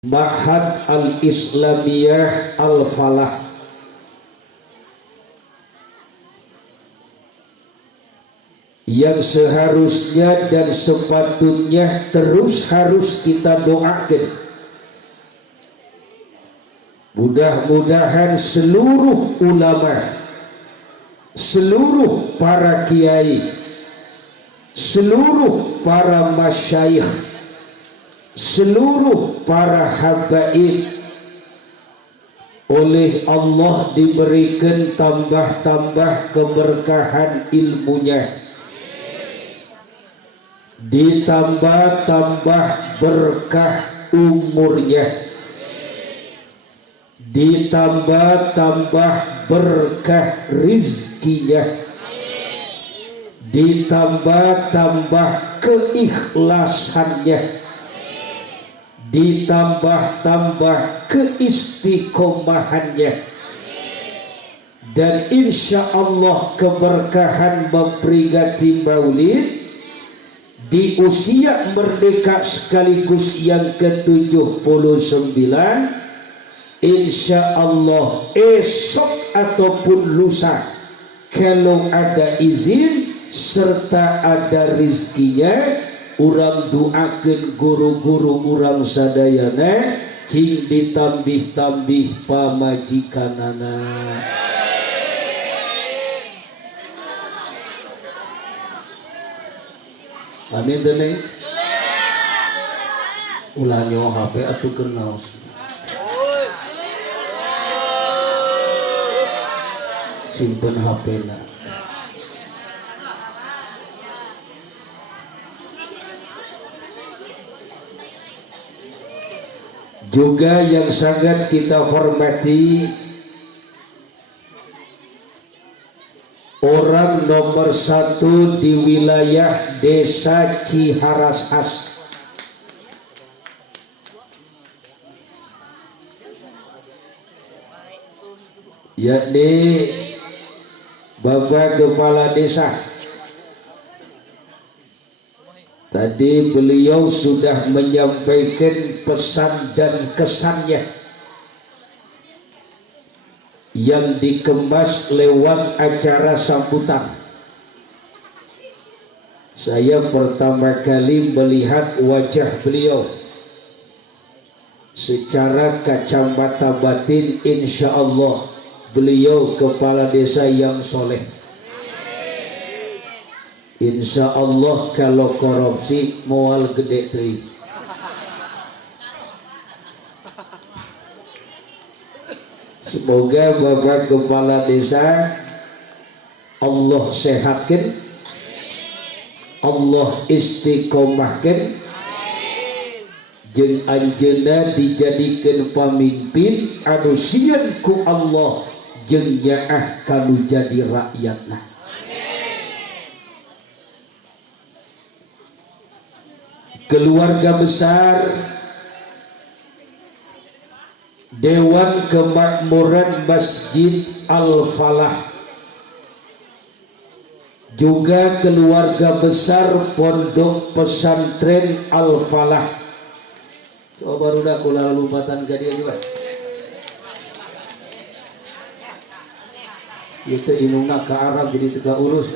Ma'had Al-Islamiyah Al-Falah yang seharusnya dan sepatutnya terus harus kita doakan. Mudah-mudahan seluruh ulama, seluruh para kiai, seluruh para masyayikh, seluruh para habaib oleh Allah diberikan tambah-tambah keberkahan ilmunya, ditambah-tambah berkah umurnya, ditambah-tambah berkah rizkinya, ditambah-tambah keikhlasannya, ditambah-tambah keistiqomahannya, dan insya Allah keberkahan memperingati Maulid di usia merdeka sekaligus yang ke-79, insya Allah esok ataupun lusa kalau ada izin serta ada rizkinya, urang doakeun guru-guru urang sadayana cing ditambih-tambih pamajikanana. Amin teh Neng. Ulah nyawa HP atuh kenaos. Simpen HP-na. Juga yang sangat kita hormati, orang nomor 1 di wilayah Desa Ciharashas, yakni Bapak Kepala Desa. Tadi beliau sudah menyampaikan pesan dan kesannya yang dikemas lewat acara sambutan. Saya pertama kali melihat wajah beliau secara kacamata batin, insya Allah beliau kepala desa yang soleh. Insya Allah kalau korupsi moal gede teuing. Semoga Bapak Kepala Desa Allah sehatkan, Allah istiqomahkan, jeung anjeunna dijadikan pamimpin anu sieun ku Allah jeung nyaah kanu jadi rakyatna. Keluarga besar Dewan Kemakmuran Masjid Al-Falah, juga keluarga besar Pondok Pesantren Al-Falah. Coba udah kula lupatan ka dia juga. Itu inungna ke Arab jadi teka urus.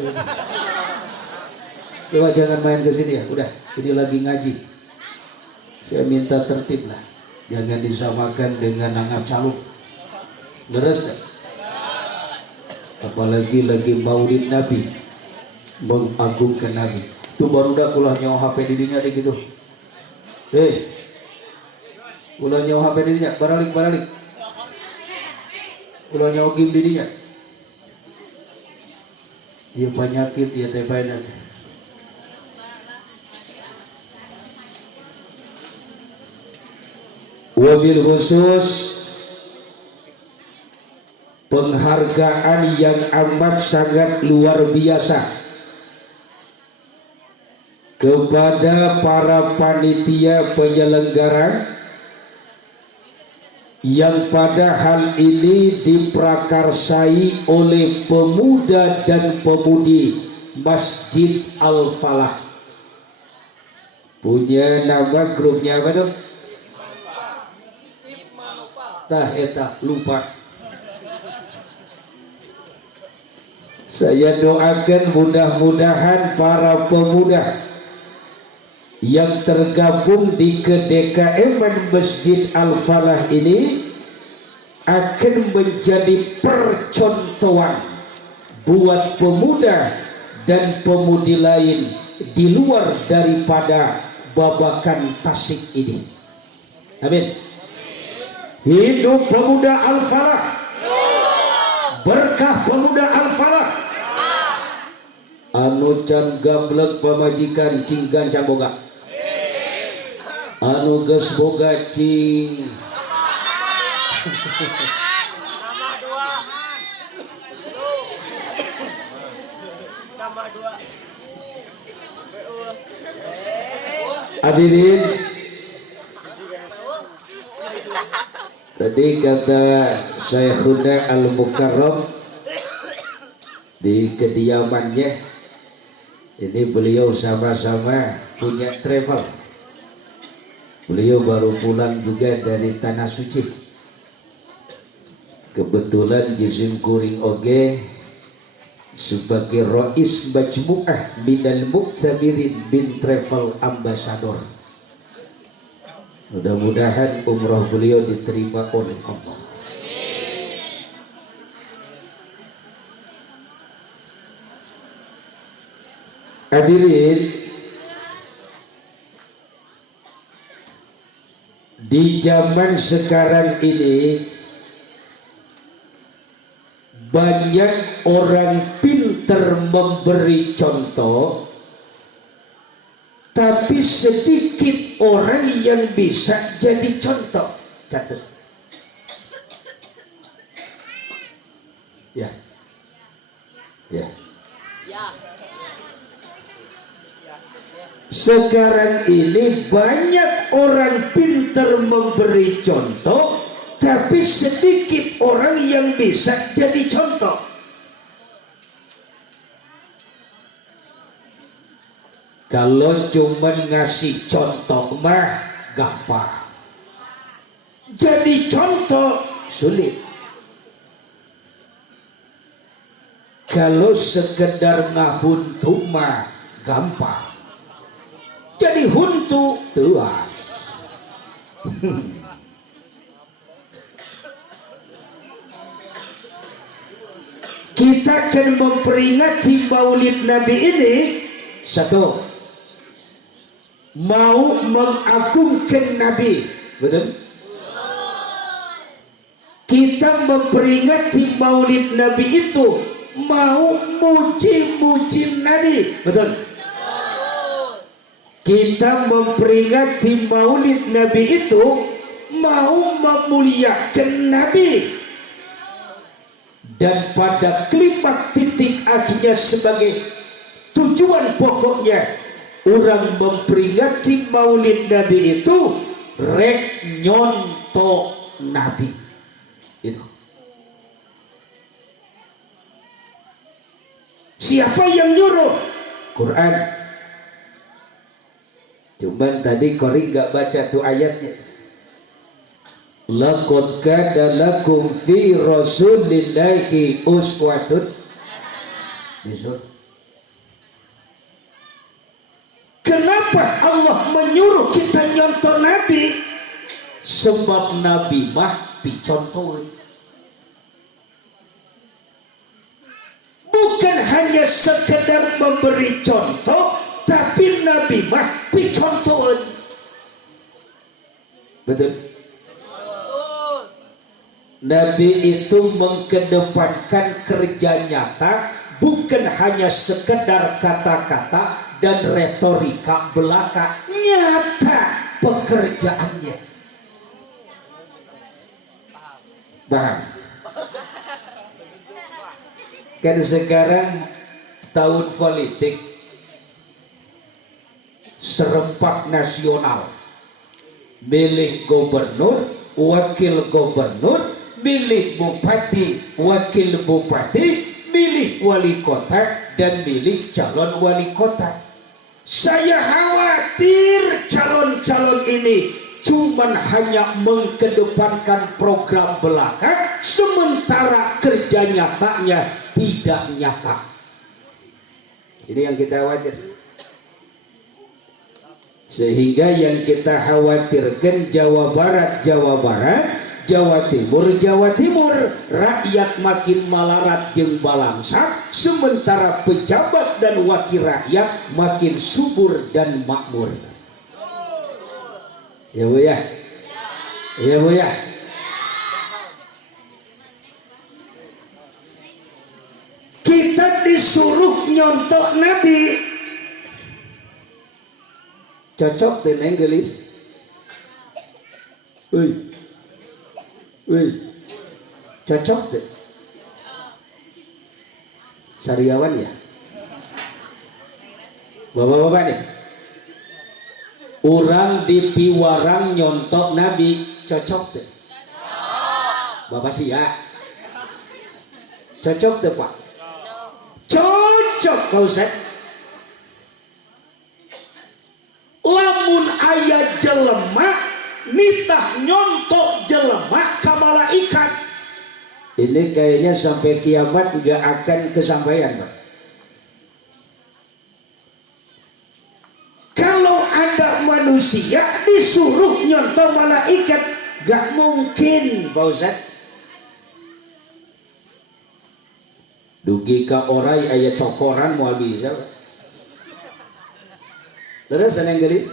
Coba jangan main ke sini ya, udah. Ini lagi ngaji. Saya minta tertib lah. Jangan disamakan dengan nanggap caluk. Beres kan? Apalagi lagi maulid Nabi, mengagungkan Nabi. Itu baru dah kulah nyawa HP didinya deh gitu. Kulah nyawa HP didinya, baralik. Kulah nyawa game didinya. Iya penyakit ya teh nanti. Wabil khusus penghargaan yang amat sangat luar biasa kepada para panitia penyelenggara yang pada hal ini diprakarsai oleh pemuda dan pemudi Masjid Al-Falah. Punya nama grupnya apa tuh? tah eta lupa. Saya doakan mudah-mudahan para pemuda yang tergabung di KDKM Masjid Al-Falah ini akan menjadi percontohan buat pemuda dan pemudi lain di luar daripada babakan Tasik ini. Amin. Hidup pemuda Al-Falah, berkah pemuda Al-Falah. Anu can gablek pamajikan cinggan caboga, anu geus boga cing hadirin. Tadi kata Syekhuna Al-Mukarram di kediamannya, ini beliau sama-sama punya travel. Beliau baru pulang juga dari Tanah Suci. Kebetulan Jizim Kuring Oge sebagai Rais Majmu'ah Minal Muktabirin bin Travel Ambassador. Mudah-mudahan umrah beliau diterima oleh Allah. Hadirin, di zaman sekarang ini banyak orang pintar memberi contoh, tapi sedikit orang yang bisa jadi contoh. Catat. Ya. Ya. Sekarang ini banyak orang pintar memberi contoh, tapi sedikit orang yang bisa jadi contoh. Kalau cuma ngasih contoh mah gampang, jadi contoh sulit. Kalau sekedar ngahuntu mah gampang, jadi huntu tuas. Kita akan memperingati Maulid Nabi ini, satu, mau mengagungkan Nabi, betul? Kita memperingati Maulid Nabi itu mau muji-muji Nabi, betul? Kita memperingati Maulid Nabi itu mau memuliakan Nabi, dan pada klimaks titik akhirnya sebagai tujuan pokoknya orang memperingati Maulid Nabi itu rek nyonto Nabi itu. Siapa yang nyuruh? Quran. Cuman tadi Kori nggak baca tuh ayatnya. Laqad kana lakum fi rasulillahi uswatun hasanah. Kenapa Allah menyuruh kita nyontoh Nabi? Sebab Nabi mah dicontohin. Bukan hanya sekedar memberi contoh, tapi Nabi mah dicontohin. Betul? Nabi itu mengedepankan kerja nyata, bukan hanya sekedar kata-kata dan retorika belaka, nyata pekerjaannya. Bang, kan sekarang tahun politik serempak nasional, milih gubernur, wakil gubernur, milih bupati, wakil bupati, milih wali kota, dan milih calon wali kota. Saya khawatir calon-calon ini cuman hanya mengkedepankan program belaka, sementara kerja nyatanya tidak nyata. Ini yang kita khawatir. Sehingga yang kita khawatirkan Jawa Barat, Jawa Timur, rakyat makin malarat jeung balangsak, sementara pejabat dan wakil rakyat makin subur dan makmur. Ya Bu ya, ya Bu ya. Kita disuruh nyontok Nabi. Cocok dengan gelis. Cocok deh. Sariawan ya. Bapak-bapak nih. Orang di piwarang nyontok Nabi, cocok deh. Bapak sih ya. Cocok deh Pak. Cocok kau Ustaz. Lamun ayat jelema nitah nyontok jelema ka malaikat. Ini kayaknya sampai kiamat gak akan kesampaian Pak. Kalau ada manusia disuruh nyontok malaikat, gak mungkin Pak Ustaz. Dugi ka orai ayat cokoran mau bisa Pak. Terus yang gelis.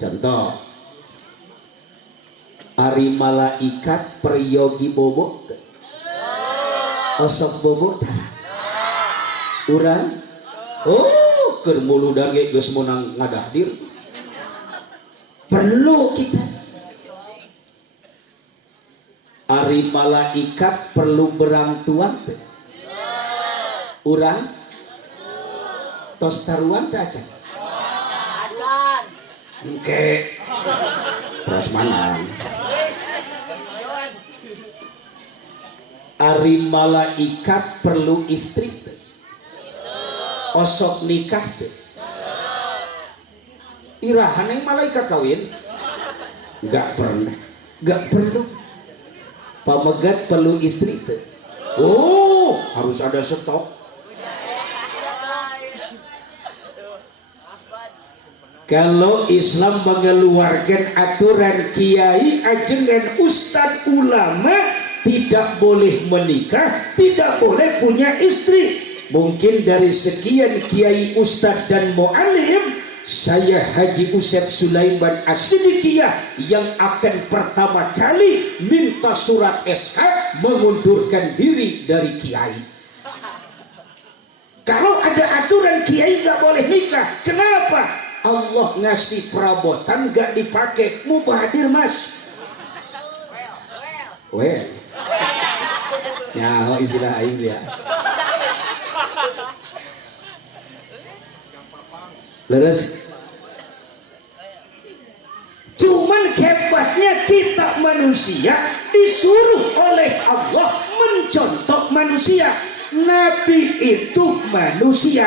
Contoh, ari malaikat peryogi bobot, osok bobot, urang, kermuludan kayak geus menang ngadahdir. Perlu kita. Ari malaikat perlu berangtuan, urang. Tos taruan teh acan. Engke. Prasmanan. Ari malaikat perlu istri. Osok nikah teh. Irahan yang malaikat kawin? Enggak pernah. Enggak perlu. Pamegat perlu istri teh. Oh, harus ada stok. Kalau Islam mengeluarkan aturan kiai, ajengan ustadz ulama tidak boleh menikah, tidak boleh punya istri. Mungkin dari sekian kiai, ustadz dan mu'alim, saya Haji Usep Sulaiman As-Siddiqiyah yang akan pertama kali minta surat SK mengundurkan diri dari kiai. Kalau ada aturan kiai gak boleh nikah, kenapa? Allah ngasih perabotan gak dipakai, mubadir Mas. Well. Ya, istilah aing ya. Leres. Cuman hebatnya kita manusia disuruh oleh Allah mencontoh manusia. Nabi itu manusia.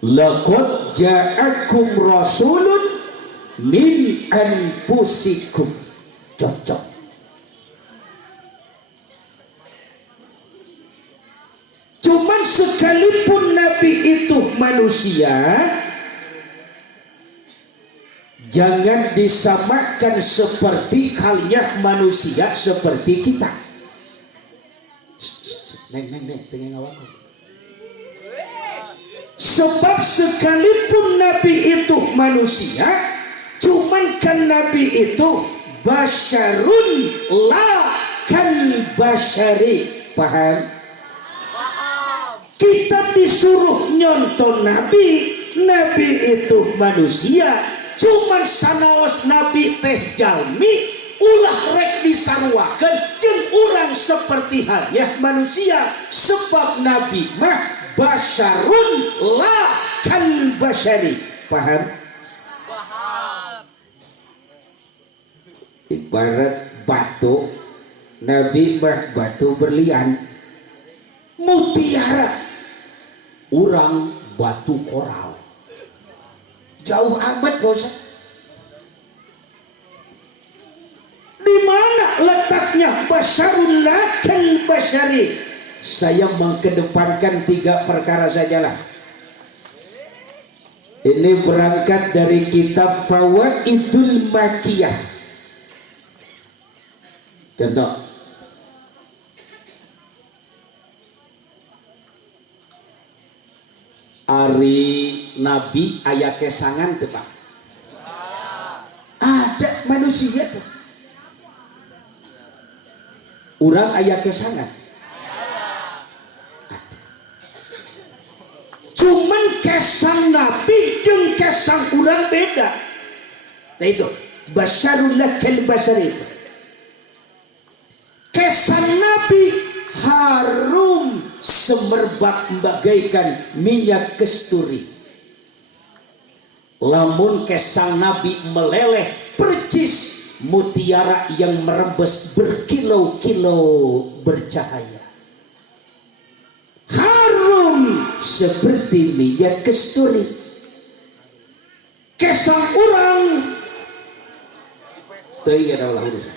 Laqad ja'akum rasulun min anfusikum. Cocok. Cuman sekalipun Nabi itu manusia, jangan disamakan seperti halnya manusia seperti kita. Neng, tengah ngawak. Sebab sekalipun Nabi itu manusia, cuman kan Nabi itu basyarun la kan basyari. Paham? Kita disuruh nyonton Nabi. Nabi itu manusia, cuman sanaos Nabi teh jalmi, ulah rek disarwakeun jeung urang seperti halnya manusia. Sebab Nabi mah basyarun la kan basyari. Paham? Paham. Ibarat batu, Nabi mah batu berlian. mutiara, urang batu koral. Jauh amat bos. Di mana letaknya basarullah kal basari? Saya mengkedepankan 3 perkara sajalah. Ini berangkat dari kitab Fawaidul Makiyah. Contoh, Ari Nabi aya kesangan tuh Pak. Ada manusia tuh. Urang aya kesangan. Ada. Cuman kesan Nabi jeung kesan urang beda. Nah itu basarullah kal basari itu. Kesan Nabi harum semerbak bagaikan minyak kasturi. Lamun kesan Nabi meleleh percis mutiara yang merembes berkilau-kilau bercahaya. Harum seperti minyak kasturi. Kesan orang teuing ada ulah urusan.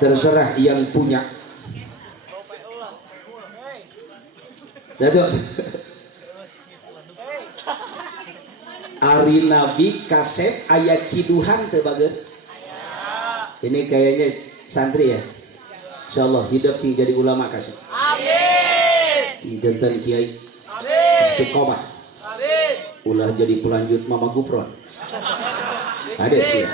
Terserah yang punya. Satu. Ari Nabi kasep ayat ciduhan teu bageun. Ini kayaknya santri ya. Insyaallah hidup cing jadi ulama kasep. Amin. Cing jantan kiai. Amin. Istiqomah. Amin. Ulah jadi pelanjut Mama Gupron. Ada sih.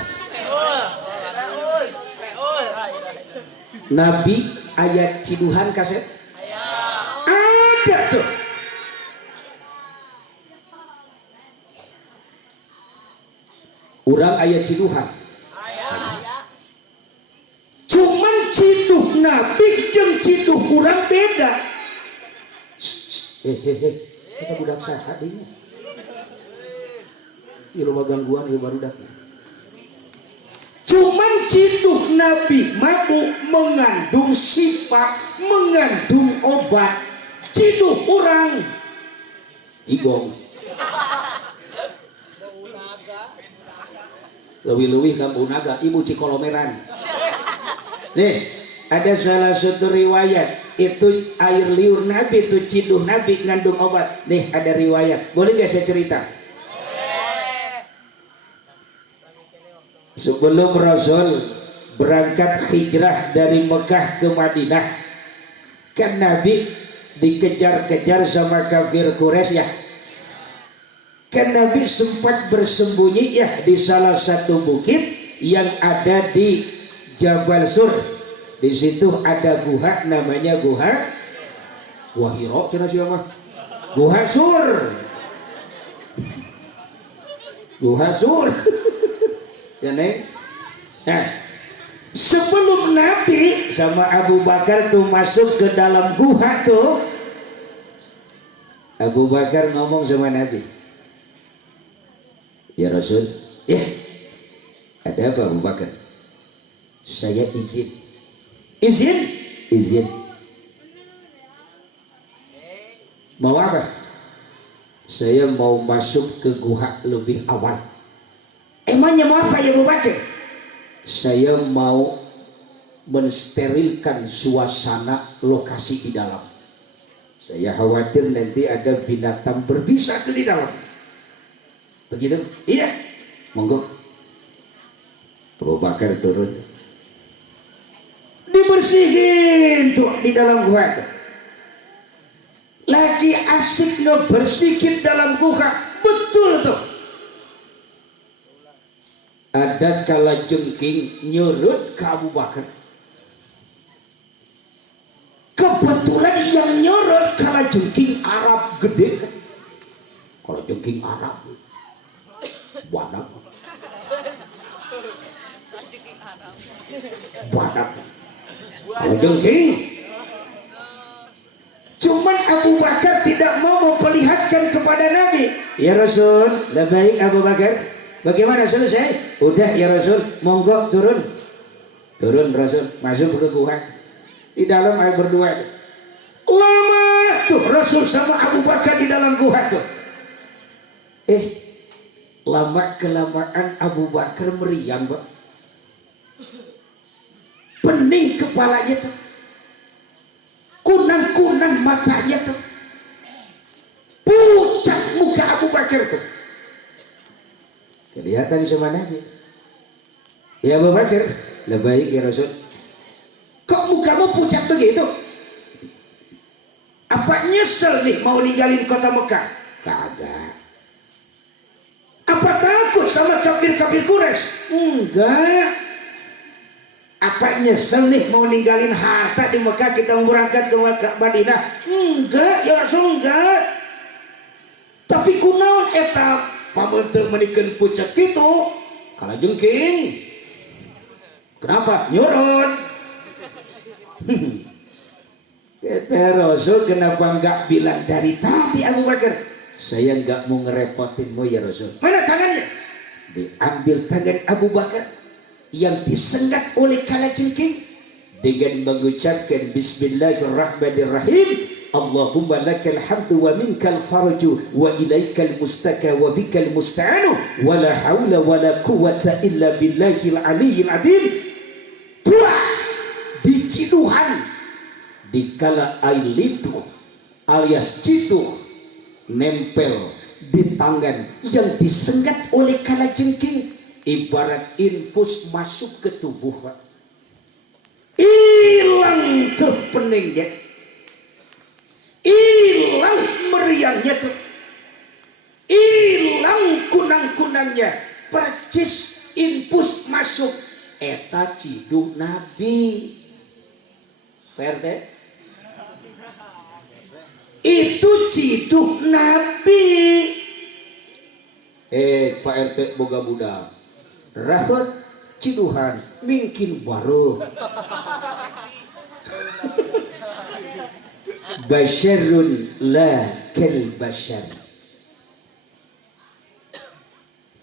Nabi ayat ciduhan kasep? Ada tuh. Urang ayat ciduhan. Cuman ciduh Nabi jeung ciduh urang beda. Kita budak saha dinya. Ieu loba gangguan ieu barudak. Cuman ciduh Nabi mabuk mengandung sifat, mengandung obat. Ciduh orang jigong. Leuwih-leuwih ka Bunaga, ibu Cikolomeran. Nih, ada salah satu riwayat itu air liur Nabi, itu ciduh Nabi ngandung obat. Nih ada riwayat, boleh gak saya cerita? Sebelum Rasul berangkat hijrah dari Mekah ke Madinah, kan Nabi dikejar-kejar sama kafir Quraisy ya. Kan Nabi sempat bersembunyi ya di salah satu bukit yang ada di Jabal Sur. Di situ ada guha namanya Guha Hiro, cenah siapa? Guha Sur. Guha Sur. Ya Neng. Nah, sebelum Nabi sama Abu Bakar tuh masuk ke dalam guha tuh, Abu Bakar ngomong sama Nabi, ya Rasul, ya ada apa Abu Bakar? Saya izin. Izin? Izin. Mau apa? Saya mau masuk ke guha lebih awal. Emangnya mau apa ya Abu Bakar? Saya mau mensterilkan suasana lokasi di dalam. Saya khawatir nanti ada binatang berbisa tuh di dalam. Begitu? Iya. Monggo. Abu Bakar turun. Dibersihin tuh di dalam gua tuh. Lagi asik ngebersihin dalam gua. Betul tuh. Ada kala jengking nyurut ke Abu Bakar. Kebetulan yang nyurut kala jengking Arab gede kan. Kalau jengking Arab badak. Badak. Kalau jengking. Cuman Abu Bakar tidak mau memperlihatkan kepada Nabi. Ya Rasul, lebih baik Abu Bakar. Bagaimana selesai? Udah ya Rasul, monggo turun. Turun Rasul, masuk ke gua. Di dalam air berdua. Lama tuh Rasul sama Abu Bakar di dalam gua tuh. Lama kelamaan Abu Bakar meriang, Pak. Pening kepalanya tuh. Kunang-kunang matanya tuh. Pucat muka Abu Bakar tuh. Kelihatan sama Nabi. Ya Abu Bakar, lebih baik ya Rasul. Kok mukamu pucat begitu? Apa nyesel nih mau ninggalin kota Mekah? Kagak. Apa takut sama kafir-kafir Quraisy? Enggak. Apa nyesel nih mau ninggalin harta di Mekah kita mau berangkat ke Madinah? Enggak, ya Rasul enggak. Tapi kunaon eta pamunteun menikeun pucat kitu? Kala jengking. Kenapa? Nyurun. Kata Rasul, kenapa enggak bilang dari tadi Abu Bakar? Saya enggak mau ngerepotinmu ya Rasul. Mana tangannya? Diambil tangan Abu Bakar yang disengat oleh kalajengking dengan mengucapkan Bismillahirrahmanirrahim. Allahumma lakal hamdu wa minkal farju wa ilaikal mustaka wa bikal musta'anu wa la hawla wa la quwwata illa billahil aliyyil azim. Tuah di ciduhan dikala air lidu alias ciduh nempel di tangan yang disengat oleh kalajengking, ibarat infus masuk ke tubuh, Pak. Hilang terpeningnya, hilang meriangnya tuh, hilang kunang-kunangnya, percis infus masuk. Eta ciduk Nabi, PRT. Itu ciduk Nabi. Pak RT boga budak rahot ciduhan mungkin baru basyarun la kal basyar.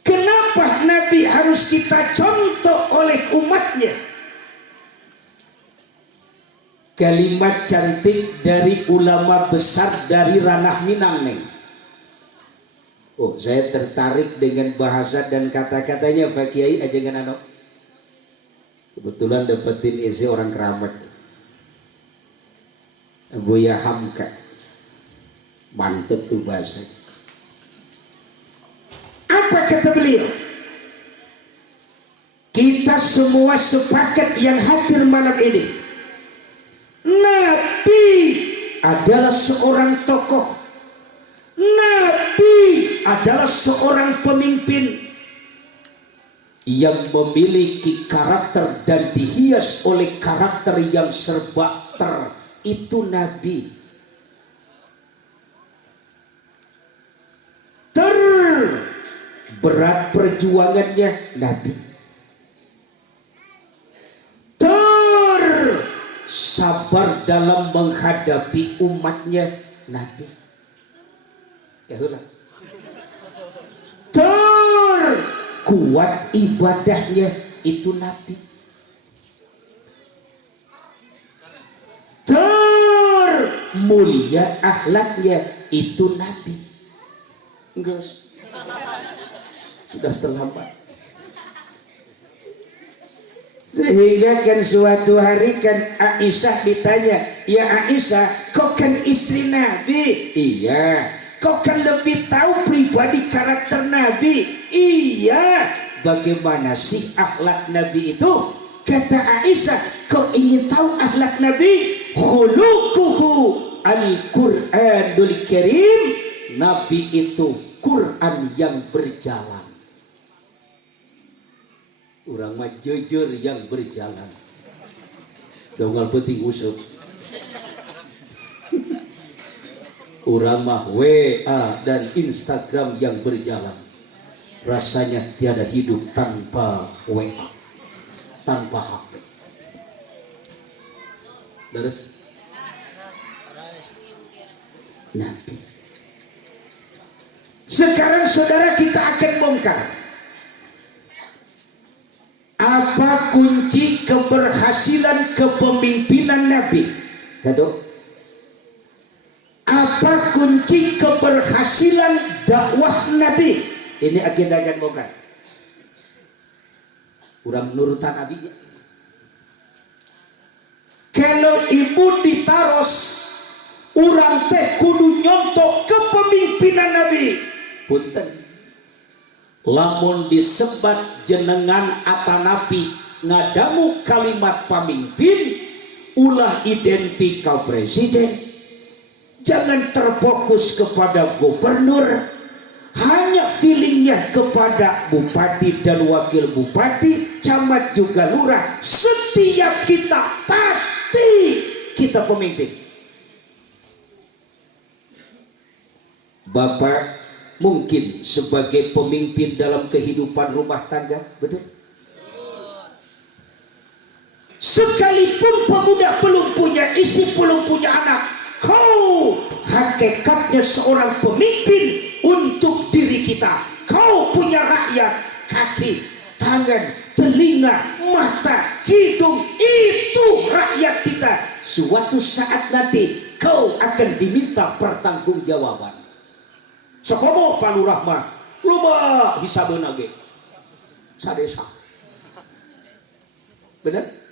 Kenapa Nabi harus kita contoh oleh umatnya? Kalimat cantik dari ulama besar dari ranah Minang, Neng. Oh, saya tertarik dengan bahasa dan kata-katanya Pak Kiai ajengan ano. Kebetulan dapetin isi orang keramat. Buya Hamka. Mantep tuh bahasa. Apa kata beliau? Kita semua sepakat yang hadir malam ini, Nabi adalah seorang tokoh. Nabi adalah seorang pemimpin yang memiliki karakter dan dihias oleh karakter yang serba ter. Itu Nabi. Berat perjuangannya Nabi. Sabar dalam menghadapi umatnya Nabi. Ya ulah. Kuat ibadahnya itu Nabi. Mulia akhlaknya itu Nabi. Enggak. Sudah terlambat. Sehingga kan suatu hari kan Aisyah ditanya, ya Aisyah, kau kan istri Nabi? Iya. Kau kan lebih tahu pribadi karakter Nabi? Iya. Bagaimana sih akhlak Nabi itu? Kata Aisyah, kau ingin tahu akhlak Nabi? Khuluquhu al-Qur'anul Karim. Nabi itu Quran yang berjalan. Orang mah jujur yang berjalan. Dongal penting usuk. Orang mah WA dan Instagram yang berjalan. Rasanya tiada hidup tanpa WA, tanpa HP. Terus Nabi. Sekarang saudara kita akan bongkar apa kunci keberhasilan kepemimpinan Nabi. Satu, kunci keberhasilan dakwah Nabi. Ini kita akan bukan. Urang nurutan Nabi. Kalau ibu ditaros, urang teh kudu nyontok kepemimpinan Nabi. Punten. Lamun disebat jenengan atanapi ngadamu kalimat pamimpin, ulah identikal presiden. Jangan terfokus kepada gubernur, hanya feelingnya kepada bupati dan wakil bupati, camat juga lurah. Setiap kita pasti kita pemimpin. Bapak mungkin sebagai pemimpin dalam kehidupan rumah tangga, betul? Sekalipun pemuda belum punya istri, belum punya anak, kau hakikatnya seorang pemimpin untuk diri kita. Kau punya rakyat, kaki, tangan, telinga, mata, hidung, itu rakyat kita. Suatu saat nanti kau akan diminta pertanggungjawaban. Sekomo palurah mah loba hisabeun ge sadesa. Bener?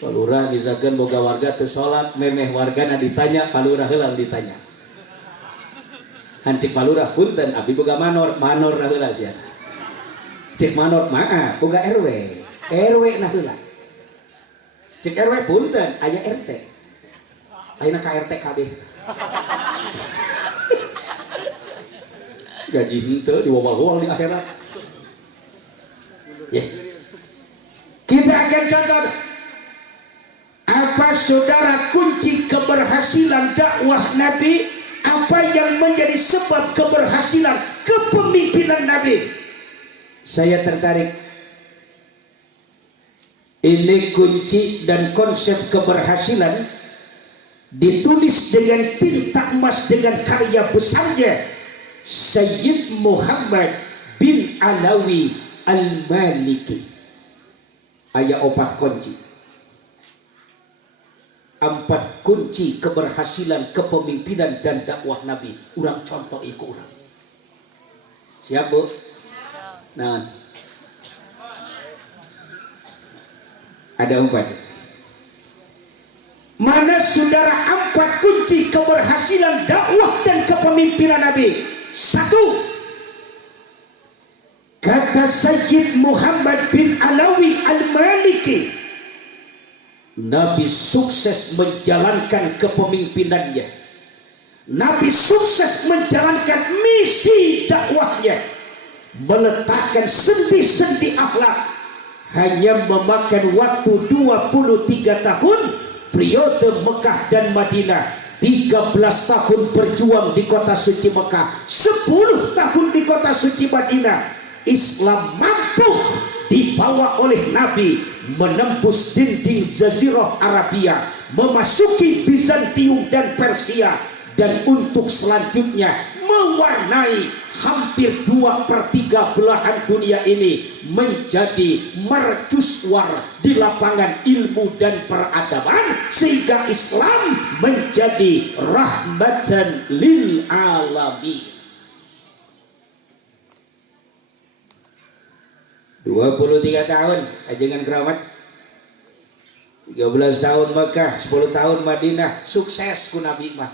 Palurah misalkan boga warga teu salat, memeh wargana ditanya, palurah heula ditanya. Hancik palurah punten abdi boga manor na heula sia. Cek manor maaf boga RW na heula. Cek RW punten aya RT. Ayeuna ka RT kabeh. Gaji henteu diwawal-wawal di akhirat. Ya. Kita akan contoh apa saudara kunci keberhasilan dakwah Nabi, apa yang menjadi sebab keberhasilan kepemimpinan Nabi. Saya tertarik. Ini kunci dan konsep keberhasilan ditulis dengan tinta emas dengan karya besarnya Sayyid Muhammad bin Alawi Al-Maliki. Aya 4 kunci. 4 kunci keberhasilan kepemimpinan dan dakwah Nabi. Urang contoh ikut urang. Siap Bu? Nah, ada 4. Mana saudara 4 kunci keberhasilan dakwah dan kepemimpinan Nabi? 1. Kata Sayyid Muhammad bin Alawi Al-Maliki, Nabi sukses menjalankan kepemimpinannya. Nabi sukses menjalankan misi dakwahnya, meletakkan sendi-sendi akhlak. Hanya memakan waktu 23 tahun periode Mekah dan Madinah. 13 tahun berjuang di kota suci Mekah, 10 tahun di kota suci Madinah. Islam mampu dibawa oleh Nabi menembus dinding Jazirah Arabia, memasuki Bizantium dan Persia, dan untuk selanjutnya mewarnai hampir 2/3 belahan dunia ini menjadi mercusuar di lapangan ilmu dan peradaban, sehingga Islam menjadi rahmatan lil alamin. 23 tahun ajengan keramat, 13 tahun Mekah, 10 tahun Madinah, sukses ku Nabi mah.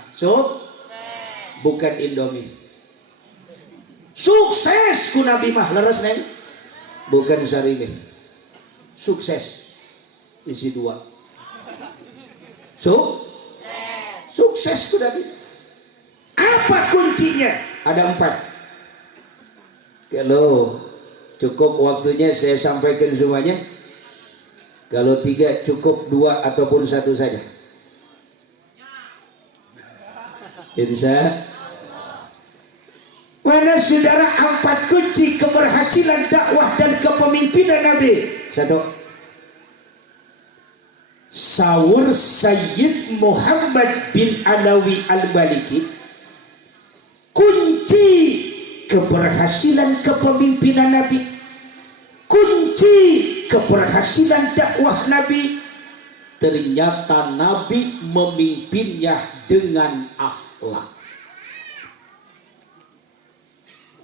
Bukan Indomie. Sukses ku Nabi mah, leres neng. Bukan Sarime. Sukses. Isi 2. Sukses ku Nabi. Apa kuncinya? Ada 4. Kalau cukup waktunya saya sampaikan semuanya. Kalau 3 cukup 2 ataupun 1 saja. Insya. Mana saudara 4 kunci keberhasilan dakwah dan kepemimpinan Nabi? 1. Sawur Sayyid Muhammad bin Alawi Al-Maliki, kunci keberhasilan kepemimpinan Nabi, kunci keberhasilan dakwah Nabi, ternyata Nabi memimpinnya dengan akhlak,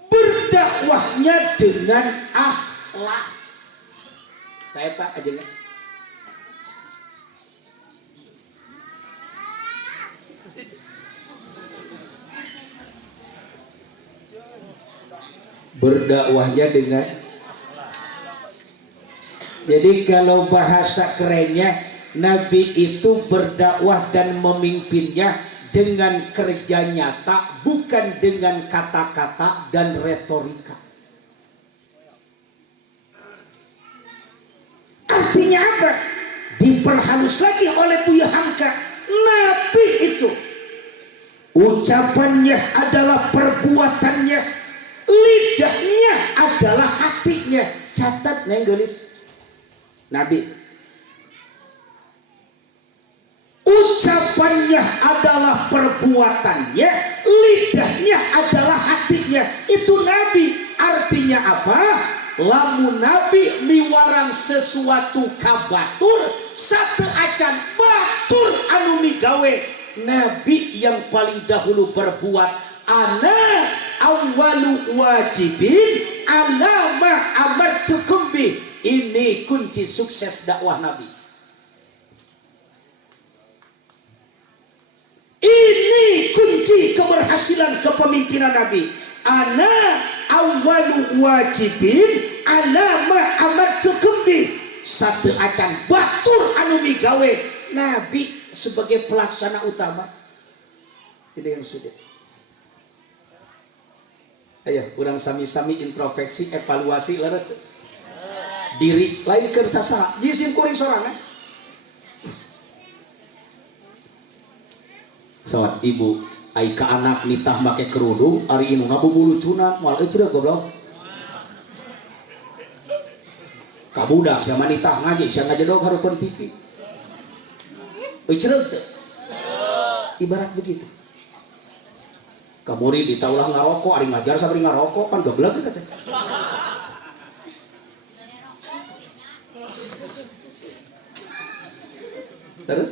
berdakwahnya dengan akhlak. Saya tak aja nggak? Berdakwahnya dengan, jadi kalau bahasa kerennya, Nabi itu berdakwah dan memimpinnya dengan kerja nyata, bukan dengan kata-kata dan retorika. Artinya apa? Diperhalus lagi oleh Buya Hamka. Nabi itu ucapannya adalah perbuatannya, lidahnya adalah hatinya. Catat neng gelis. Nabi ucapannya adalah perbuatannya, lidahnya adalah hatinya. Itu Nabi. Artinya apa? Lamun Nabi miwarang sesuatu kabatur, satu acan batur anu migawe, Nabi yang paling dahulu berbuat. Ana awwalu wajibin alama amartukum bi. Ini kunci sukses dakwah Nabi. Ini kunci keberhasilan kepemimpinan Nabi. Ana awwalu wajibin alama amartukum bi. Satu acan batur anu migawe, Nabi sebagai pelaksana utama. Ini yang sudah. Ayo, kurang sami-sami introspeksi, evaluasi leres diri lain keur sasaha. Jisim kuring sorangan. Sawat ibu, aika anak nitah make kerudung, ari inuna bubulu cuna, moal eceureuh goblok. Kabudak sama nitah ngaji, sia ngajedog hareupeun TV. Eceureuh teh. Ibarat begitu. Kamuri ditaulah ngarokok, ari ngajar sabari ngarokok, pan goblok kita teh. Terus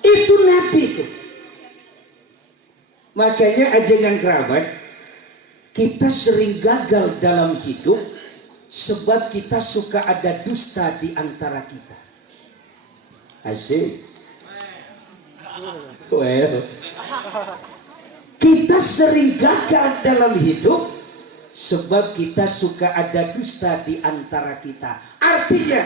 itu Nabi itu. Makanya ajengan kerabat, kita sering gagal dalam hidup sebab kita suka ada dusta di antara kita. Asik. Well. Kita sering gagal dalam hidup sebab kita suka ada dusta di antara kita. Artinya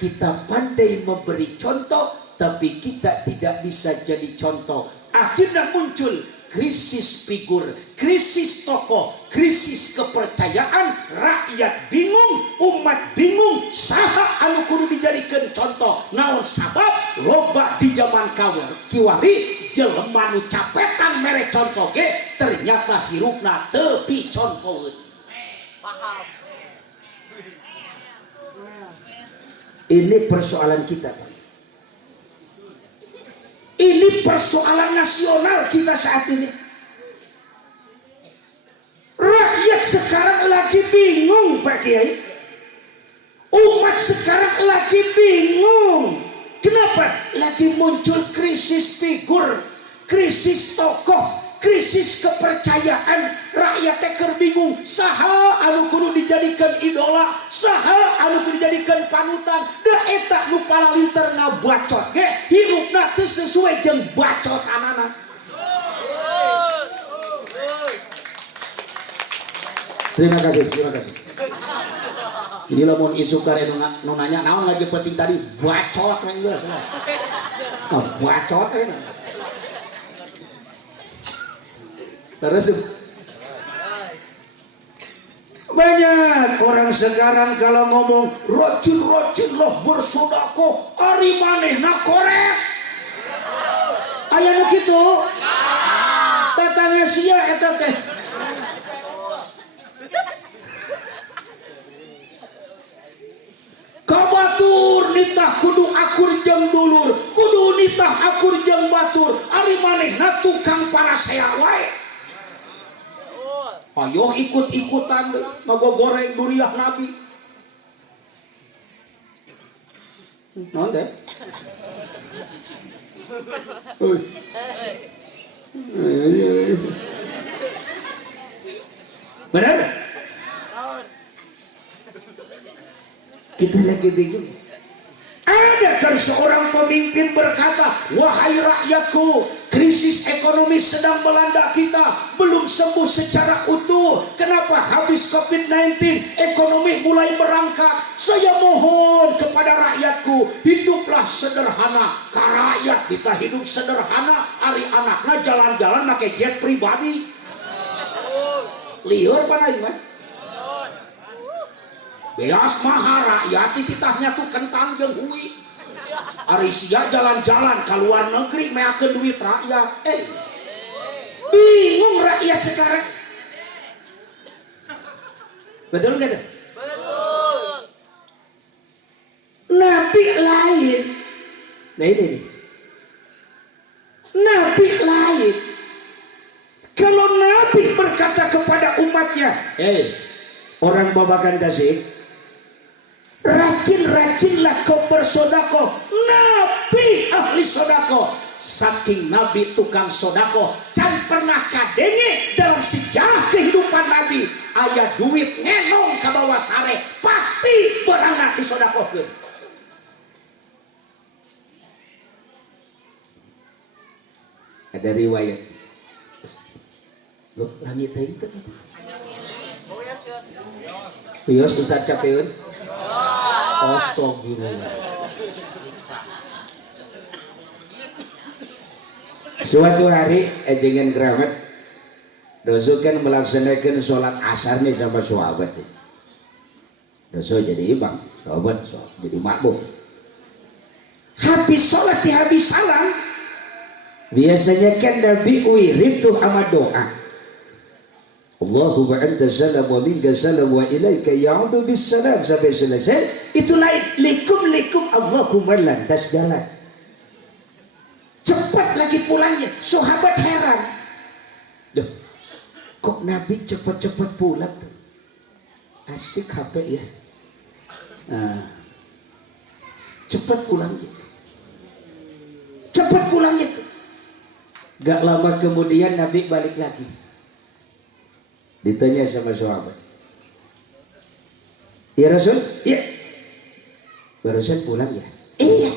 kita pandai memberi contoh, tapi kita tidak bisa jadi contoh. Akhirnya muncul krisis figur, krisis tokoh, krisis kepercayaan. Rakyat bingung, umat bingung, saha anu kudu dijadikan contoh. Naon sabab loba di zaman kiwari jelema nu capetan mere contoh ge, ternyata hirupna teu picontoheun. Paham. Ini persoalan kita, Pak. Ini persoalan nasional kita saat ini. Rakyat sekarang lagi bingung, Pak Kiai. Umat sekarang lagi bingung. Kenapa? Lagi muncul krisis figur, krisis tokoh, krisis kepercayaan. Rakyat teker bingung, saha anu kudu dijadikan idola, saha anu kudu dijadikan panutan. Da eta nu palalinter ngabacot ge hirupna teu sesuai jeung bacot anana. Terima kasih. Ini lamun isu kare nu nanya naon ngaji penting tadi, bacot we geus lah. Bacot we. Terus banyak orang sekarang kalau ngomong rocin loh bersodako, ari manehna korek. Aya nu kitu? Tatangnya sia eta teh. Kabatur nitah kudu akur jeung dulur, kudu nitah akur jeung batur, ari manehna tukang parasea wae. Ayo ikut-ikutan ngagogoreng duriah Nabi. Non teh. Benar? Kita lagi bingung. Adakah seorang pemimpin berkata, wahai rakyatku, krisis ekonomi sedang melanda kita, belum sembuh secara utuh. Kenapa habis COVID-19 ekonomi mulai merangkak? Saya mohon kepada rakyatku, hiduplah sederhana. Rakyat kita hidup sederhana, hari anaknya jalan-jalan pakai jet pribadi. Liur panai mah. Beas maha rakyat titahnya tuh kentang jeung hui. Ari sia jalan-jalan ke luar negeri meakeun duit rakyat. Bingung rakyat sekarang. Betul enggak tuh? Betul. Nabi lain. Nah ini. Nabi lain. Kalau Nabi berkata kepada umatnya, orang Babakan Tasik, rajin-rajinlah kau bersodako. Nabi ahli sodako. Saking Nabi tukang sodako, can pernah kadenge dalam sejarah kehidupan Nabi aya duit ngenong ke bawah sare, pasti berangkat disodakokeun. Ada riwayat loh langit teuing teh Pios Ustaz capeun. Astagfirullah. Suatu hari ejengan keramat Rasul kan melaksanakan sholat asar nih sama sahabat. Rasul jadi imam, sahabat jadi makmum. Habis sholat habis salam, biasanya kan Nabi wirid tuh sama doa. Allahumma anta salam wa minka salam wa ilaika ya'udu bis salam sampai selesai. Itu lain likum Allahumma lantas jalan. Cepat lagi pulangnya. Sahabat heran. Duh, kok Nabi cepat-cepat pulang tuh? Asik HP ya. Nah, cepat pulang gitu. Cepat pulang gitu. Gak lama kemudian Nabi balik lagi. Ditanya sama sahabat, ya Rasul, iya, barusan pulang ya? Iya.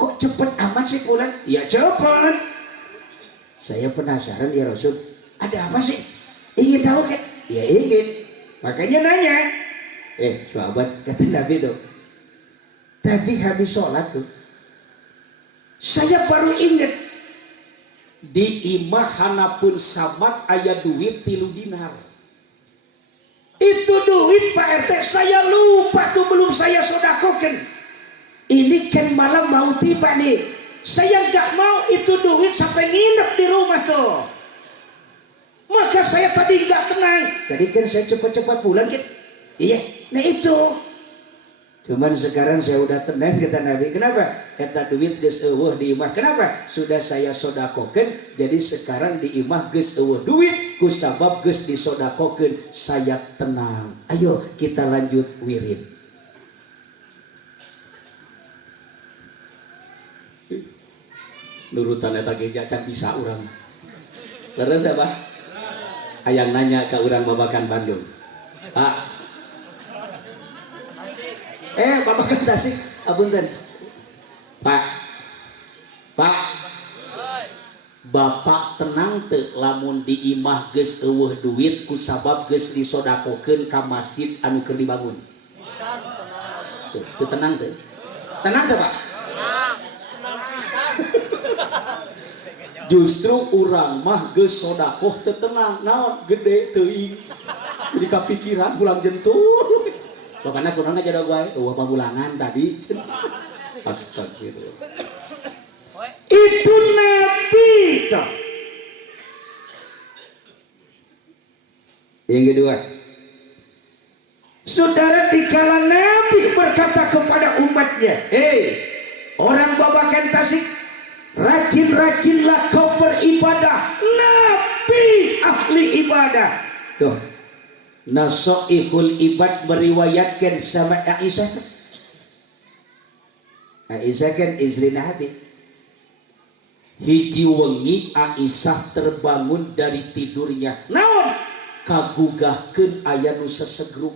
Kok cepet amat sih pulang? Ya cepet. Saya penasaran ya Rasul, ada apa sih? Ingin tahu kan? Ya ingin. Makanya nanya. Sahabat, kata Nabi tuh, tadi habis sholat tuh, saya baru ingat. Di imah hanapun samat aya duit 3 dinar. Itu duit Pak RT saya lupa tuh belum saya sodakokan. Ini kan malam mau tiba nih. Saya nggak mau itu duit sampai nginep di rumah tuh. Maka saya tadi nggak tenang. Tadi kan saya cepat-cepat pulang kan. Iya, nah itu. Cuman sekarang saya udah tenang kata Nabi. Kenapa? Eta duit geus eueuh di imah. Kenapa? Sudah saya sodakokeun. Jadi sekarang di imah geus eueuh duit. Kusabab geus disodakokeun. Saya tenang. Ayo kita lanjut wirid. Nurutan eta ge can bisa urang. Leres apa? Hayang nanya ke urang Babakan Bandung. Pak, Babakan Tasik, apunten. Pak, Bapak tenang teu lamun di imah geus eueuh duit kusabab geus disodakokeun ka masjid anu keur dibangun. Teu tenang teu? Tenang teu Pak? Tenang pisan. Justru urang mah geus sodakoh teu tenang, naon gede teuing. Jadi kapikiran pulang jentul. Bapakna kunaon aja wae, eueuh pamulangan tadi. Astagfirullah. Itu Nabi toh. Yang kedua, saudara dikala Nabi berkata kepada umatnya, orang Babakan Tasik, rajin-rajinlah kau beribadah. Nabi ahli ibadah. Tuh. Nasoihul Ibad meriwayatkan sama Aisyah. Aisyah kan istri Nabi. Hiji wengi Aisyah terbangun dari tidurnya. Naon? Kagugahkeun aya nu sesegruk.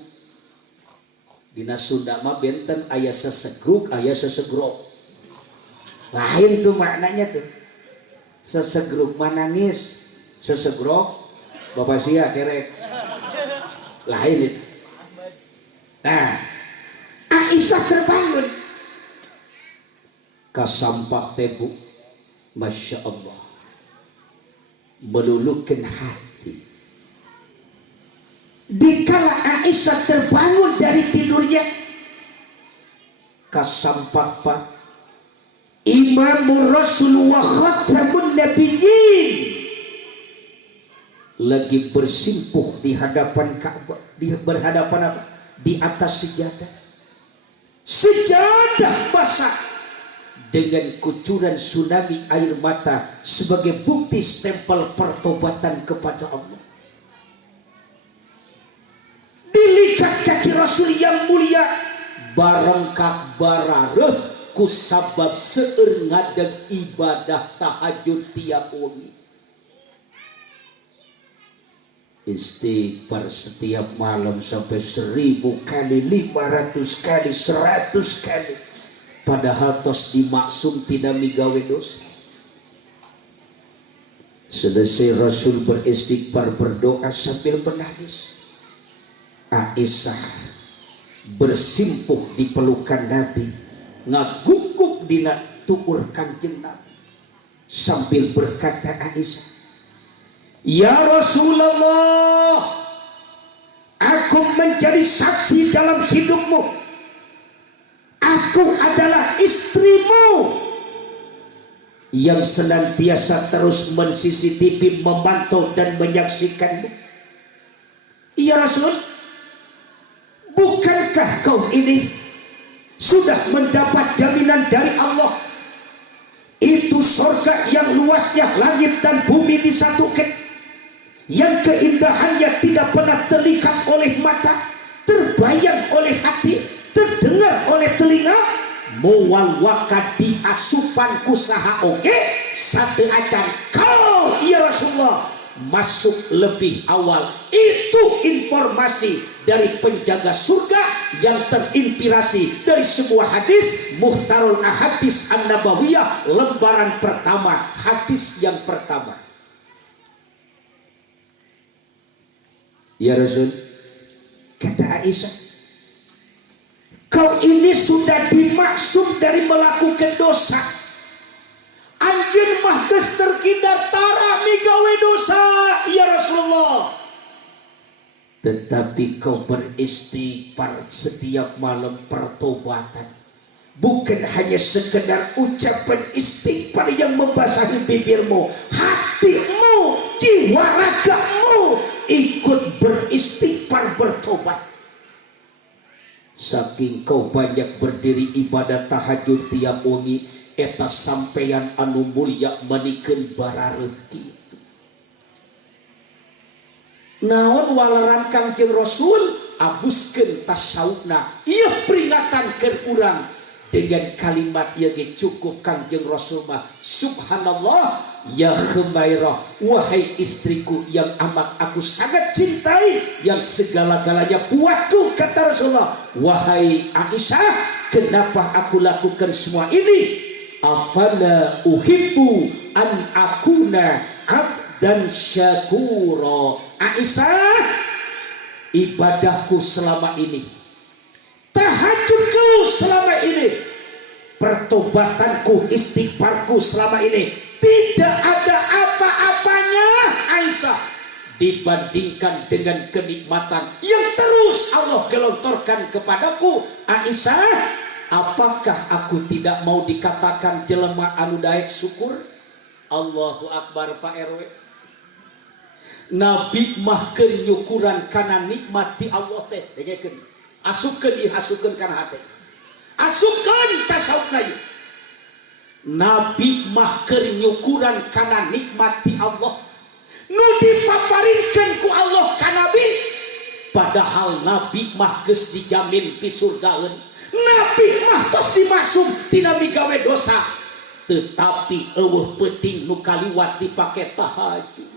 Dina Sunda mah benten aya sesegruk, aya sesegrok. Lain tuh maknanya tuh. Sesegruk mah nangis, sesegrok bapak sia kerek. Lain itu. Nah, Aisyah terbangun. Kasampak tebu, masya Allah, meluluhkan hati. Dikala Aisyah terbangun dari tidurnya, kasampak pak Imamur Rasulullah Khatamun Nabiyyin lagi bersimpuh di hadapan Ka'bah, di berhadapan apa? Di atas sejadah. Sejadah basah dengan kucuran tsunami air mata sebagai bukti stempel pertobatan kepada Allah. Dilihat kaki Rasul yang mulia barengkak barareh kusabab seueur ngadeg ibadah tahajud tiap wengi. Istighfar setiap malam sampai 1000 kali, 500 kali, 100 kali. Padahal tos dimaksum tidak migawe dosa. Selesai Rasul beristighfar berdoa sambil menangis. Aisyah bersimpuh di pelukan Nabi, ngaguguk dina tuur Kanjeng Nabi sambil berkata, Aisyah, ya Rasulullah, aku menjadi saksi dalam hidupmu. Aku adalah istrimu yang senantiasa terus men-CCTV, memantau dan menyaksikanmu. Ya Rasul, bukankah kau ini sudah mendapat jaminan dari Allah? Itu surga yang luasnya langit dan bumi disatukan, yang keindahannya tidak pernah terlihat oleh mata, terbayang oleh hati, terdengar oleh telinga. Mual wakat di asupan kusaha oke satu acan kau ya Rasulullah masuk lebih awal. Itu informasi dari penjaga surga yang terinspirasi dari sebuah hadis Muhtarul Ahadits An-Nabawiyah lembaran pertama, hadis yang pertama. Ya Rasul, kata Aisyah, kau ini sudah dimaksum dari melakukan dosa. Anjeun mah geus terkindar tara migawe dosa ya Rasulullah. Tetapi kau beristighfar setiap malam pertobatan. Bukan hanya sekedar ucapan istighfar yang membasahi bibirmu, hatimu, jiwa ragamu ikut beristighfar bertobat. Saking kau banyak berdiri ibadah tahajud tiap wengi, eta sampeyan anu mulia manikeun barareuh kitu. Naon walaran Kangjeng Rasul abuskeun tasawufna, ieu peringatankeun urang dengan kalimat ieu ge cukup. Kangjeng Rasul mah subhanallah ya Khumairah, wahai istriku yang amat aku sangat cintai, yang segala-galanya buatku, kata Rasulullah. Wahai Aisyah, kenapa aku lakukan semua ini? Afala uhibbu an akuna abdan syakura. Aisyah, ibadahku selama ini, tahajudku selama ini, pertobatanku, istighfarku selama ini, tidak ada apa-apanya Aisyah dibandingkan dengan kenikmatan yang terus Allah gelontorkan kepadaku. Aisyah, apakah aku tidak mau dikatakan jelema anu daek syukur? Allahu Akbar Pak RW. Nabi mah keur nyukuran kana nikmati Allah teh dengekeun, asukeun dihasukeun kana hate, asukeun tasawufna ieu. Nabi mah keur nyukuran kana nikmati Allah nu dipaparinkeun ku Allah ka Nabi, padahal Nabi mah geus dijamin pi surgaeun. Nabi mah tos dimaksum tina migawe dosa, tetapi eueuh peuting nu kaliwat dipake tahajud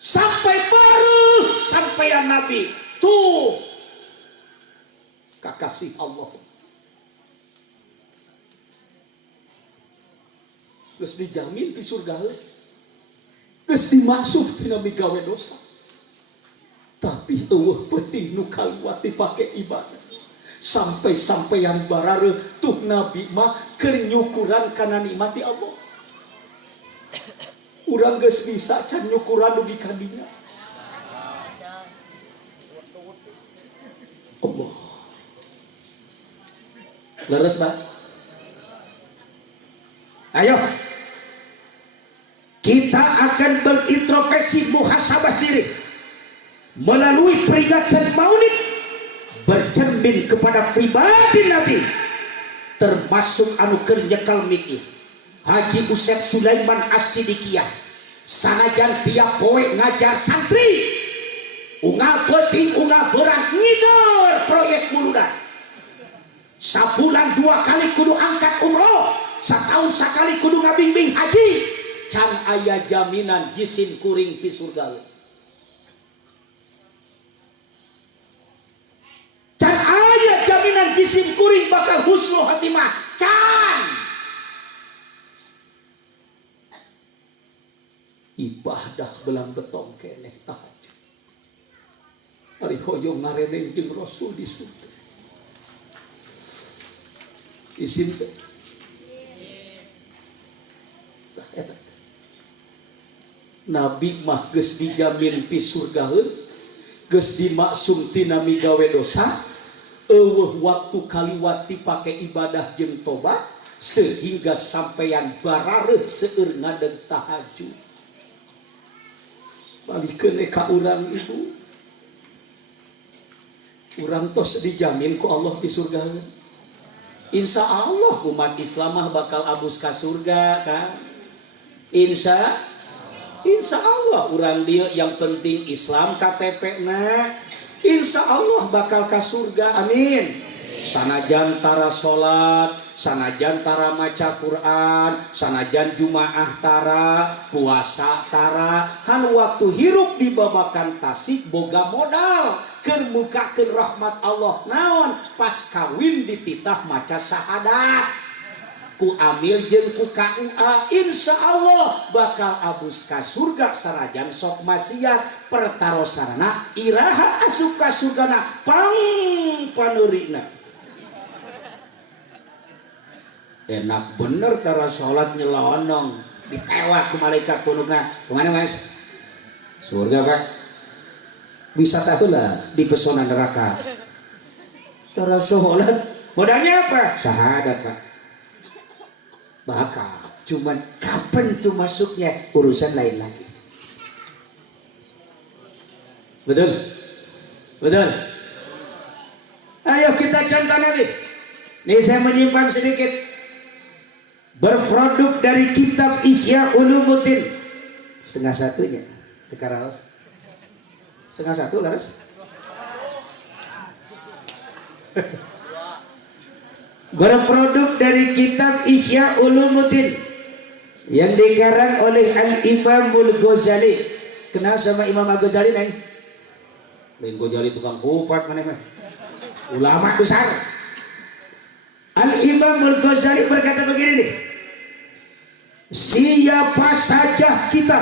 sampai baru sampeyan Nabi tuh kakasih Allah geus dijamin di surga geus dimasuk tina migawe dosa, tapi eueuh peuting nu kaliwat dipake ibadah sampai yang barare tuh Nabi mah keur nyukuran kana nikmati Allah. Urang geus bisa can nyukuran dugi ka dinya. Allah. Leres, Pak? Ayo. Kita akan berintrospeksi muhasabah diri melalui peringatan Maulid, bercermin kepada pribadi Nabi, termasuk anu keur nyekal miki Haji Usep Sulaiman As-Sidikiyah, sanajan tiap poe ngajar santri unggal peuting unggal beurang ngidul proyek muludan, sabulan 2 kali kudu angkat umroh, setahun sekali kudu ngabimbing haji, can aya jaminan jisim kuring pi surga. Can aya jaminan jisim kuring bakal husnul hatimah, can. Ibadah belang betong keneh tahajud. Ari hoyong ngaredeng jeung Rasul di surga. Isin teh. Nabi mah geus dijamin pi surga heun, geus dimaksum tina migawe dosa, eueuh waktu kaliwat dipake ibadah jeung tobat sehingga sampeyan barareuh seueur ngadeg tahajud. Balikeun ka urang ibu, urang tos dijamin ku Allah di surga. Insya Allah umat Islam mah bakal abus ka surga kan. Insya Allah urang dia yang penting Islam KTP na, insya Allah bakal ka surga, amin. Sanajan tara salat, sanajan tara maca Quran, sanajan jumaah tara, puasa tara, kan waktu hirup di babakan tasik boga modal keur mukakeun rahmat Allah, naon pas kawin dititah maca syahadat ku amil jeung ku KUA, insya Allah bakal abus ka surga sanajan sok maksiat, pertarosana iraha asup ka surgana pang panurina. Enak bener tara sholat nyelonong ditewak ku malaikat kunungna, kemana mas? Surga Pak. Bisa tahu lah di pesona neraka. Tara sholat modalnya apa? Syahadat Pak. Bakal cuman kapan tuh masuknya urusan lain lagi. Betul? Betul? Ayo kita contoh Nabi. Nih saya menyimpan sedikit berproduk dari kitab Ihya Ulumuddin, setengah satunya tekaraos, setengah satu laras. Berproduk dari kitab Ihya Ulumuddin yang dikarang oleh Al-Imamul Ghazali. Kenal sama Imam Al-Ghazali neng? Lain Ghazali tukang kupat mana mah? Ulama besar. Al-Imamul Ghazali berkata begini nih, siapa saja kita,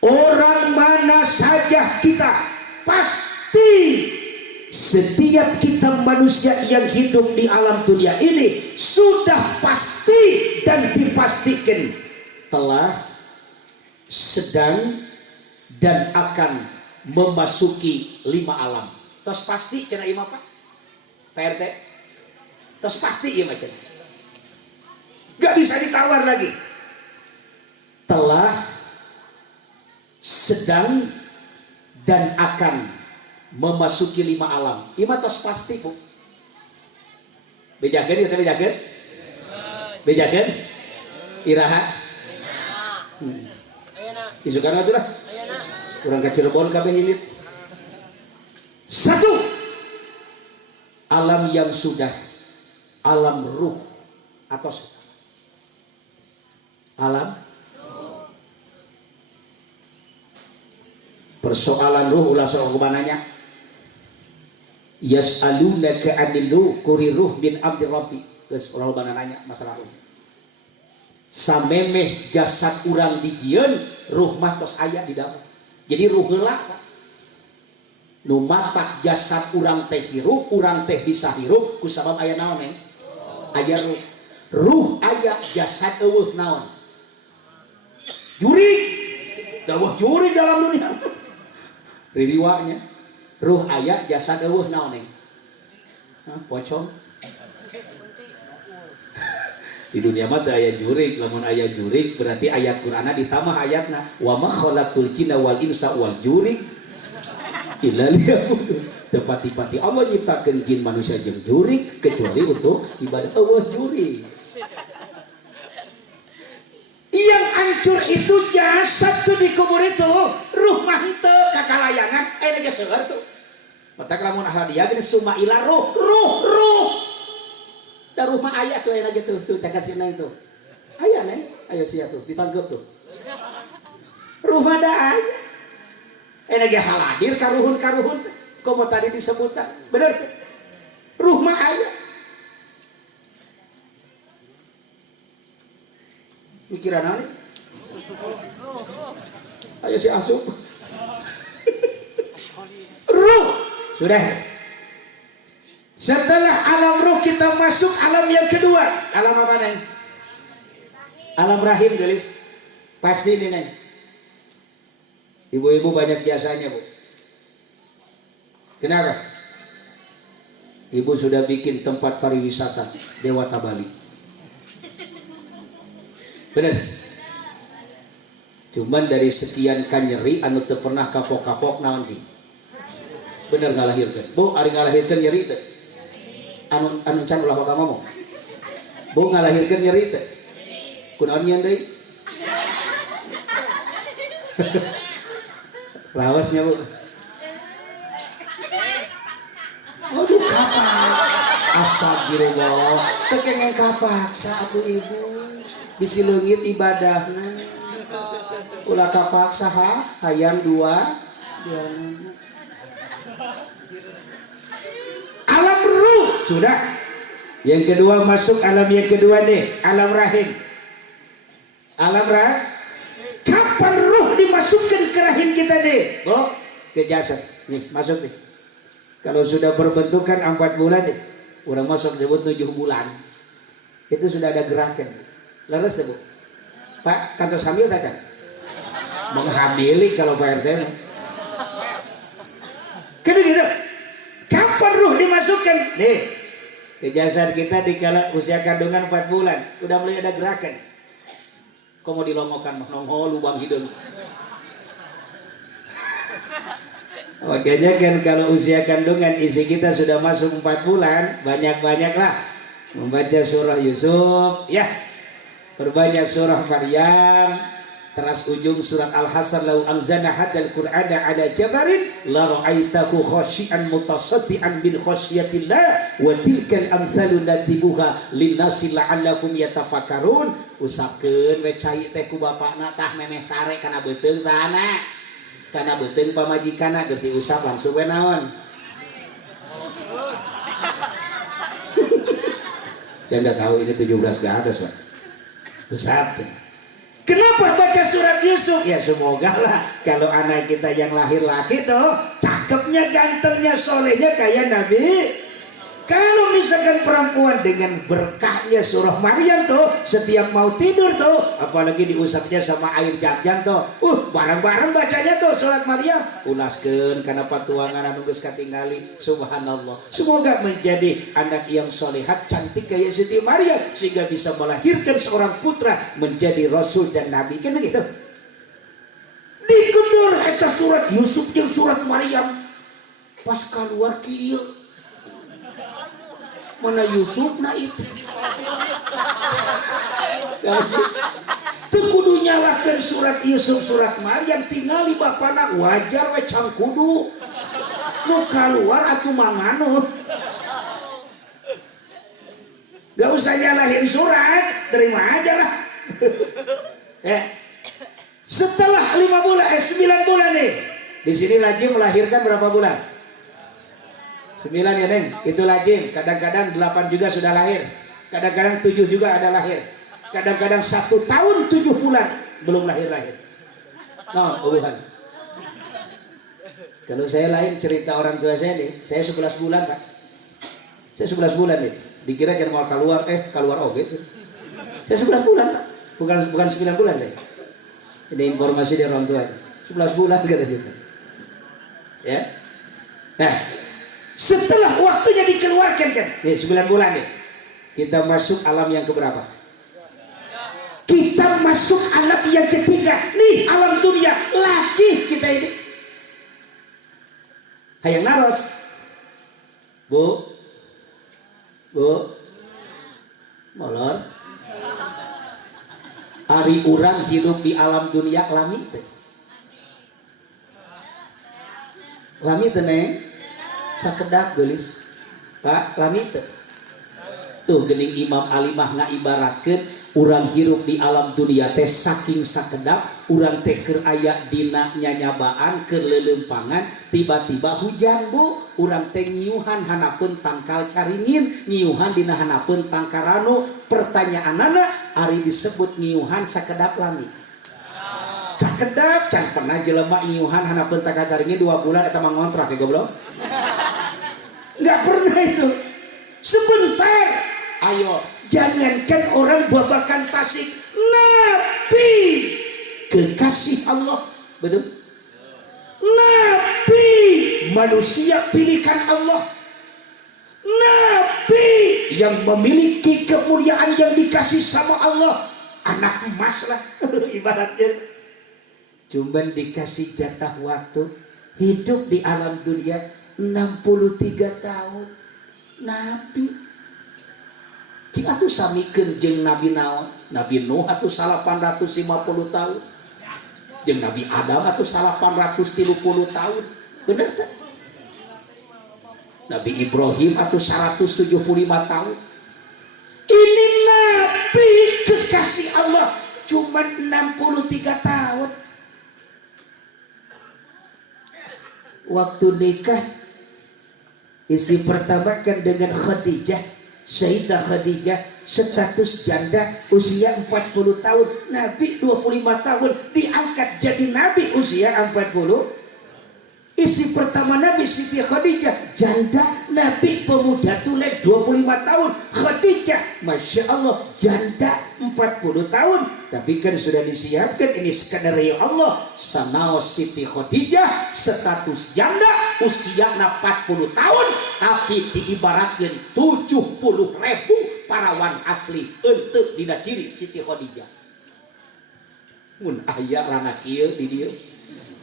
orang mana saja kita, pasti setiap kita manusia yang hidup di alam dunia ini sudah pasti dan dipastikan telah, sedang, dan akan memasuki 5 alam. Tos pasti cenah imam Pak PRT, tos pasti ya macam gak bisa ditawar lagi. Telah, sedang, dan akan memasuki 5 alam. Ima tos pasti Bu. Bejakeun ieu teh bejakeun? Bejakeun? Iraha? Isukan atuh lah. Urang ka Cirebon kabeh hilit. 1. alam yang sudah, alam ruh atau alam persoalan ruh. Ulah seorang kumananya yas'alunaka 'anil ruh kuri ruh bin abdi rabbi. Geus ulah loba nanya masalah ruh. Samemeh jasad urang dijieun ruh mah tos aya di dalam. Jadi ruh heula nu matak jasad urang teh hirup, urang teh bisa hirup ku sabab aya naon nih? Aya ruh. Ruh aya, jasad eueuh naon? Jurig. Dawuh jurig dalam dunia. Ririwanya. Ruh aya, jasad eueuh naon nih? Pocong. Di dunia mah teu aya jurig, lamun aya jurig berarti ayat Qur'ana ditamah ayatna wa ma khalaqtul jinna wal insa wal jurig illa liya'budun. Tepati-pati Allah nyiptakeun jin manusia jeung jurig kecuali untuk ibadah. Allah jurig. Yang hancur itu jasad tuh dikubur itu, ruh mah henteu kakalayangan aya ge seueur tuh. Matak lamun ahadiah geus sumaila ruh. Da rumah aya tuh aya gitu tuh kasih neng tuh. Aya neng, aya sia tuh ditangkep tuh. Rumah da aya. Aya ge haladir karuhun-karuhun komo tadi disebutan. Bener tuh. Rumah aya. Mikiran naon? Aya si asup. Ruh. Sudah. Setelah alam ruh kita masuk alam yang kedua. Alam apa neng? Alam rahim gelis. Pasti ini neng. Ibu-ibu banyak jasanya bu. Kenapa? Ibu sudah bikin tempat pariwisata Dewata Bali. Bener? Cuman dari sekian kan nyeri anu teu pernah kapok-kapok naon sih? Bener ngalahirkeun. Bu, ari ngalahirkeun nyeri teh. Anu can ulah ka ngomong. Bu ngalahirkeun nyeri teh. Kunaon nyeun deui? Rawasnya bu. Waduh kapaksa. Astagfirullah. Teu kengeng kapaksa atuh ibu. Bisi leungit ibadahna. Ulah kapaksa hayang dua. Alam ruh sudah. Yang kedua masuk alam yang kedua deh, alam rahim. Alam rahim. Kapan ruh dimasukkan ke rahim kita deh? Oh, ke jasad. Nih, masuk nih. Kalau sudah berbentukan 4 bulan deh, orang masuk disebut 7 bulan. Itu sudah ada gerakan. Leres deh, Bu. Pak, kantor hamil tak kan? Menghamili kalau Pak RT. Kan begitu. Kapan ruh dimasukkan? Nih, ke jasad kita di kala usia kandungan 4 bulan, udah mulai ada gerakan. Kok mau dilongokan, nongol lubang hidung. Makanya kan kalau usia kandungan isi kita sudah masuk 4 bulan, banyak-banyaklah membaca surah Yusuf, ya, perbanyak surah Maryam. Teras ujung surat Al-Hasan lau anzalna hadzal qur'ana ala jabarin la ra'aitahu khashi'an mutasaddian min khasyatillah wa tilkal amsalu natibuha linnasi la'allakum yatafakkarun. Usapkeun we cai teh ku bapakna tah memeh sare kana beuteung sahana. Kana beuteung pamajikanna geus diusap langsung we naon. Saya enggak tahu ini 17 ke atas, Pak. Usap tuh. Kenapa baca surat Yusuf? Ya semoga lah kalau anak kita yang lahir laki tuh cakepnya, gantengnya, solehnya kayak Nabi. Kalau misalkan perempuan dengan berkahnya surah Maryam tuh setiap mau tidur tuh, apalagi diusapnya sama air jam-jam tuh, bareng-bareng bacanya tuh surat Maryam. Ulaskeun karena patuangan anu geus katingali. Subhanallah. Semoga menjadi anak yang solehat, cantik kayak Siti Maryam sehingga bisa melahirkan seorang putra menjadi rasul dan nabi. Kan begitu. Dikundur eta surat Yusuf jeung surat Maryam. Pas keluar kieu mana Yusuf na itu teu kudu nyalahkeun surat Yusuf surat Maryam tingali bapana wajar we can kudu nu kaluar atuh manganuh Gak usah nyalahin surat, terima aja lah. Ya. Setelah 9 bulan nih, di sini Lajim melahirkan berapa bulan? 9 ya Neng, itu Lajim. Kadang-kadang 8 juga sudah lahir, kadang-kadang 7 juga ada lahir, kadang-kadang 1 tahun 7 bulan belum lahir-lahir. Nah, ubuhan. Kalau saya lain cerita orang tua saya nih, saya 11 bulan Pak. Saya 11 bulan nih, dikira jangan mau keluar gitu. Saya 11 bulan Pak, bukan 9 bulan saya. Ini informasi dari orang tua. 11 bulan kata dia. Ya. Nah, setelah waktunya dikeluarkan kan, nih 9 bulan nih, kita masuk alam yang keberapa? Kita masuk alam yang ketiga. Nih alam dunia lagi kita ini. Hayang naros, Bu, molor. Ari urang hidup di alam dunia lami teh. Lami teh Neng, sakedap geulis. Pak, lami teh. Tuh geuning Imam Alimah ngaibaratkeun urang hirup di alam dunia teh saking sakedap, urang teh keur aya dina nyanyabaan keur leuleumpangan, tiba-tiba hujan Bu, urang teh nyiuhan hanapeun tangkal caringin, nyiuhan dina hanapeun tangkarano. Pertanyaanana ari disebut nyiuhan sakedap lami. Sakedap can pernah jelema nyiuhan hanapeun tangkal caringin 2 bulan eta mah ngontrak ya goblok. Enggak pernah itu. Sebentar. Ayo, jangankan orang babakan tasik, Nabi kekasih Allah, betul? Nabi manusia pilihan Allah, Nabi yang memiliki kemuliaan yang dikasih sama Allah, anak emas lah ibaratnya. Cuman dikasih jatah waktu hidup di alam dunia 63 tahun. Nabi cik atuh samikeun jeung Nabi naon? Nabi Nuh atuh 850 tahun. Jeung Nabi Adam atuh 830 tahun. Bener teh? Nabi Ibrahim atuh 175 tahun. Ini Nabi kekasih Allah cuman 63 tahun. Waktu nikah isi pertama kan dengan Khadijah, Sayyidah Khadijah, status janda, usia 40 tahun, Nabi 25 tahun, diangkat jadi Nabi usia 40. Istri pertama Nabi Siti Khadijah, janda, Nabi pemuda tulen 25 tahun. Khadijah, Masya Allah, janda 40 tahun. Tapi kan sudah disiapkan ini skenario Allah. Sanaos Siti Khadijah, status janda, usia 40 tahun. Tapi diibaratkan 70.000 parawan asli untuk dina diri Siti Khadijah. Mun aya rana kieu di dieu.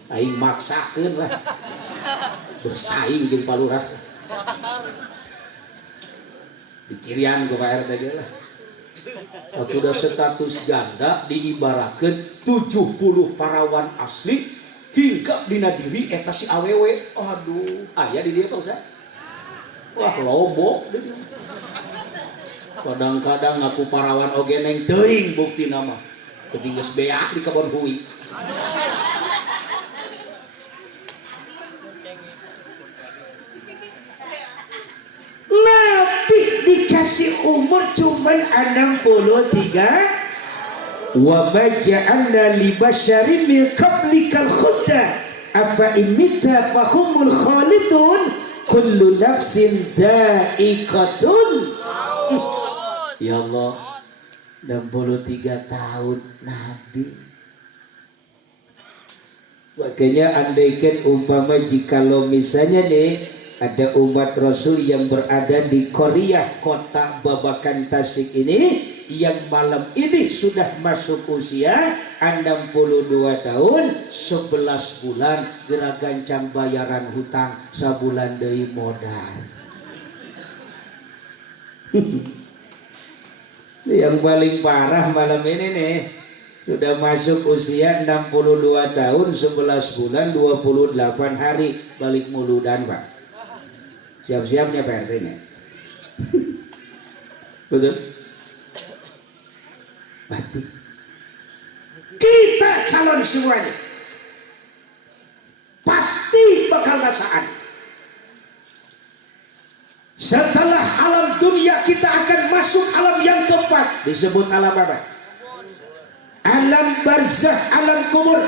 Aing maksakeun lah bersaing jeung palurah dicirian ku Pak RT ge lah. Waktu udah status janda diibaratkeun 70 parawan asli hingga dina diri eta si awewe. Aduh, aya di dieu Pak Ustaz. Wah, lobo di dieu. Kadang-kadang ngaku parawan oge neng teuing buktina mah. Teuing geus beak di kebon hui. Nabi dikasih umur cuman 63. Wa baja'alna li basyarin min qablikal khudda afa imita fahumul khalidun kullu nafsin dha'iqatun. Ya Allah, 63 tahun Nabi. Makanya andaikan umpama jikalau misalnya nih ada umat Rasul yang berada di Korea, kota Babakan Tasik ini, yang malam ini sudah masuk usia 62 tahun 11 bulan gerak gancang bayaran hutang sabulan deui modal. Yang paling parah malam ini nih sudah masuk usia 62 tahun 11 bulan 28 hari balik muludan Pak. Siap-siapnya Pak RT-nya. Betul? Mati. Kita calon semuanya pasti bakal ngasaan. Setelah alam dunia kita akan masuk alam yang keempat, disebut alam apa? Alam barzakh, alam kubur.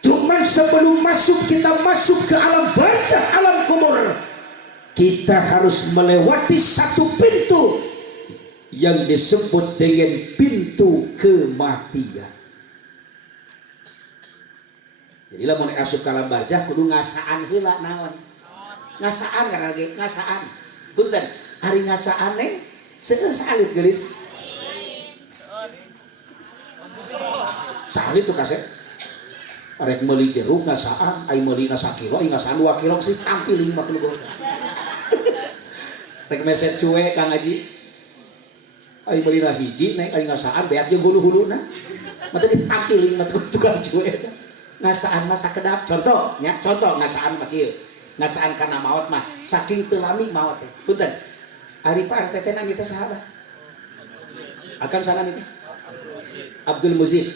Cuman sebelum kita masuk ke alam barzakh, alam kubur, kita harus melewati satu pintu yang disebut dengan pintu kematian. Jadi lamun asup ke alam barzakh kudu ngasaan heula naon? Ngasaan kan lagi ngasaan. Punten, hari ngasaan neng seueur salit geulis. Salit tuh kaset. Arek meuli jeruk ngasaan, ai meuli na sakilo, ai ngasaan 2 kilo sih tampiling mah keluar. Rek meset cuek Kang Haji. Ai meuli na hiji neng ai ngasaan beak jeung hulu-huluna. Mata ditampiling mah tukang cuek. Ngasaan mah sakedap contoh nya, contoh ngasaan mah kieu. Ngasaan karena maut mah saking teu lami maut teh. Punten. Ari Pak RT teh nami teh saha? Akan sanami teh? Abdul Mujib.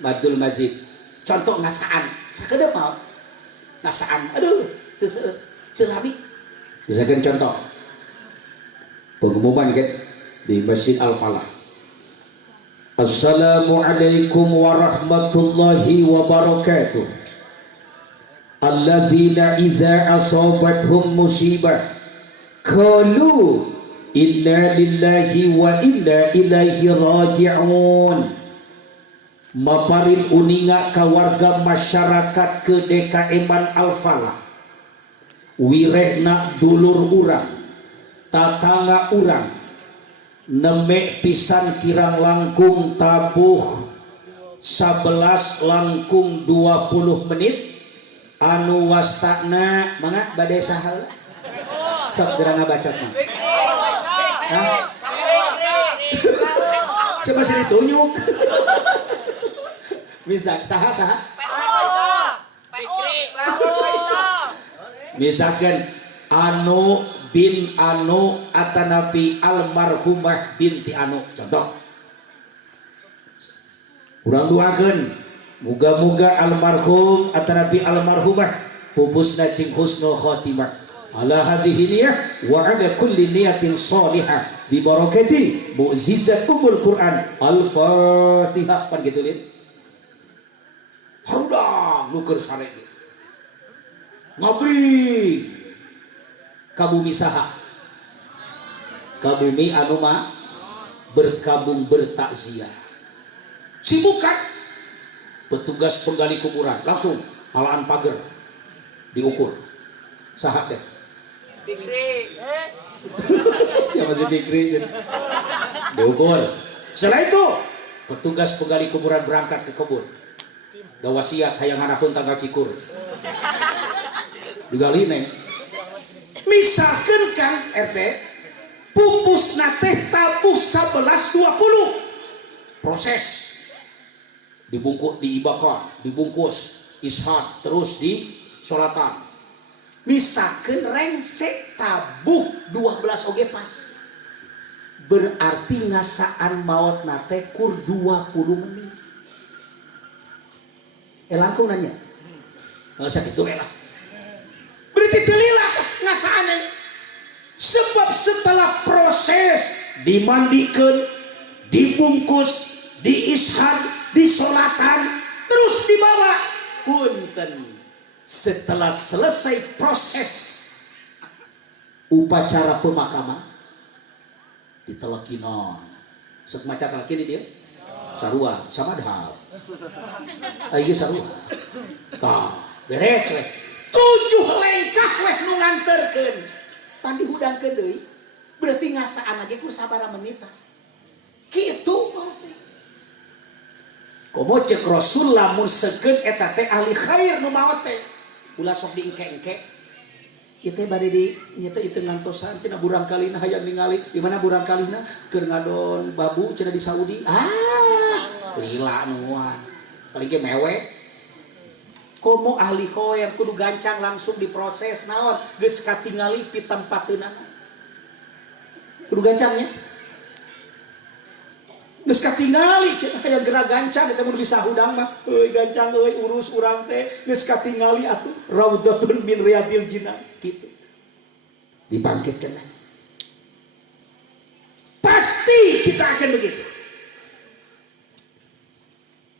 Abdul Majid. Contoh ngasaan sakedap maut. Ngasaan aduh teu lami. Misalkan contoh pengumuman kan di Masjid Al-Falah. Assalamualaikum warahmatullahi wabarakatuh. Alladzina idza asabathum musibah qalu inna lillahi wa inna ilaihi raji'un. Maparin uninga ka warga masyarakat ke DKM Al-Falah, wirehna dulur urang, tatangga urang, nemek pisan kirang langkung tabuh 11 langkung 20 menit anu wastakna mangga bade saha sok gerang ngabacot mah coba sini tunjuk misal saha misalkan anu bin anu atanapi almarhumah binti anu, contoh urang duakeun muga-muga almarhum atanapi almarhumah pupusna cing husnul khotimah ala hadhihi niyah wa ala kulli niyatin shalihah bi barakati mu'jizat umul Quran al-Fatihah pan gitu lin haudang nuker sare ngabri kabumi saha kabumi anu mah berkabung bertakziah sibukan petugas penggali kuburan langsung halaan pagar diukur saha teh Fikri siapa si Fikri diukur. Setelah itu petugas penggali kuburan berangkat ke kebun da wasiat hayang harapun tanggal cikur digali neng misalkan Kang RT pupusna teh tabuh 11.20 proses dibungkus diibakar, dibungkus ishad terus di sholatan. Misalkan rengsek tabuh 12 oge pas. Berarti ngasaan maut nate kur 20 menit. Langkung nanya. Nggak usah gitu lah. Berarti telilah ngasaane. Sebab setelah proses dimandikan, dibungkus, diishad, disolatan terus dibawa punten setelah selesai proses upacara pemakaman ditelekinon sok maca telekin dia sarua sama dahal ayo sarua tah beres weh 7 lengkah weh nu nganterkeun pan dihudangkeun deui berarti ngasaan lagi ku sabaraha menit kitu komo cek Rasul lamun seukeun eta teh ahli khair nu maot teh ulah sok diengke-engke ieu teh bade di nya teh itu ngantosan cenah burang kalina hayang ningali di mana burang kalina keur ngadon babu cenah di Saudi lila nuan paling ge mewe komo ahli khair kudu gancang langsung diproses naon geus katingali pi tempateuna kudu gancangnya geus katingali cenah aya gerak gancang eta mun bisa hudang mah euy gancang euy urus urang teh geus katingali atuh raudhatun min riyadil jinan kitu dibangkitkan lagi. Pasti kita akan begitu.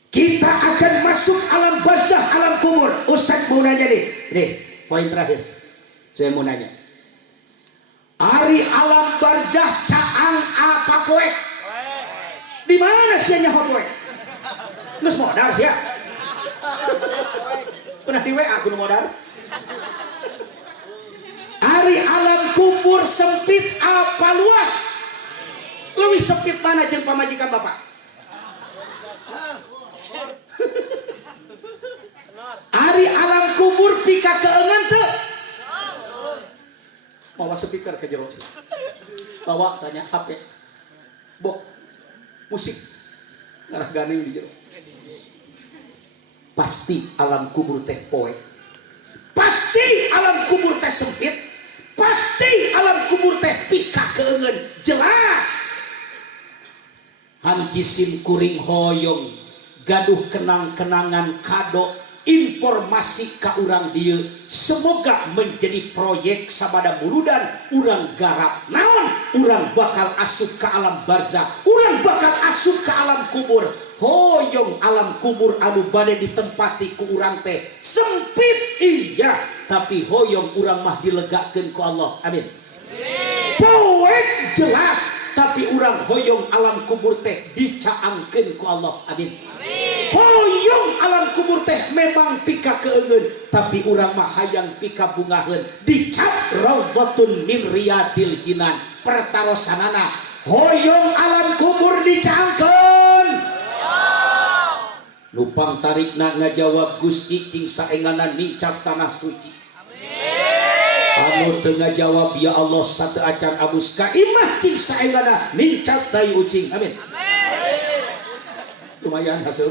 Kita akan masuk alam barzakh, alam kubur. Ustaz mau nanya nih, poin terakhir. Saya mau nanya. Ari alam barzakh caang apa poek? Di mana sih nyaho poek? Geus modal sia. Pernah di WA kudu modal. Ari alam kubur sempit apa luas? Lebih sempit mana jeung pamajikan Bapak? Ari alam kubur pika keengan teu? Bawa speaker ke jero sih. Bawa tanya HP. Bok musik ngarah ganeng di jero. Pasti alam kubur teh poek. Pasti alam kubur teh sempit. Pasti alam kubur teh pika keengan jelas. Hanji sim kuring hoyong gaduh kenang-kenangan kado informasi ka urang dieu semoga menjadi proyek sabada muludan urang garap naon urang bakal asup ke alam barzakh urang bakal asup ke alam kubur hoyong alam kubur anu bade ditempati ku urang teh sempit iya tapi hoyong urang mah dilegakeun ku Allah amin poek jelas tapi urang hoyong alam kubur teh dicaangkeun ku Allah amin hoyong alam kubur teh memang pika keungeun tapi urang mah hayang pika bungaheun dicap raudhatun min riyadil jinan pertarosanana hoyong alam kubur dicaangkeun nupang tarikna ngajawab Gusti cing saengana nincap tanah suci anu teu ngajawab ya Allah satu acan abus ka imah cing saengana nincap tai ucing amin lumayan hasil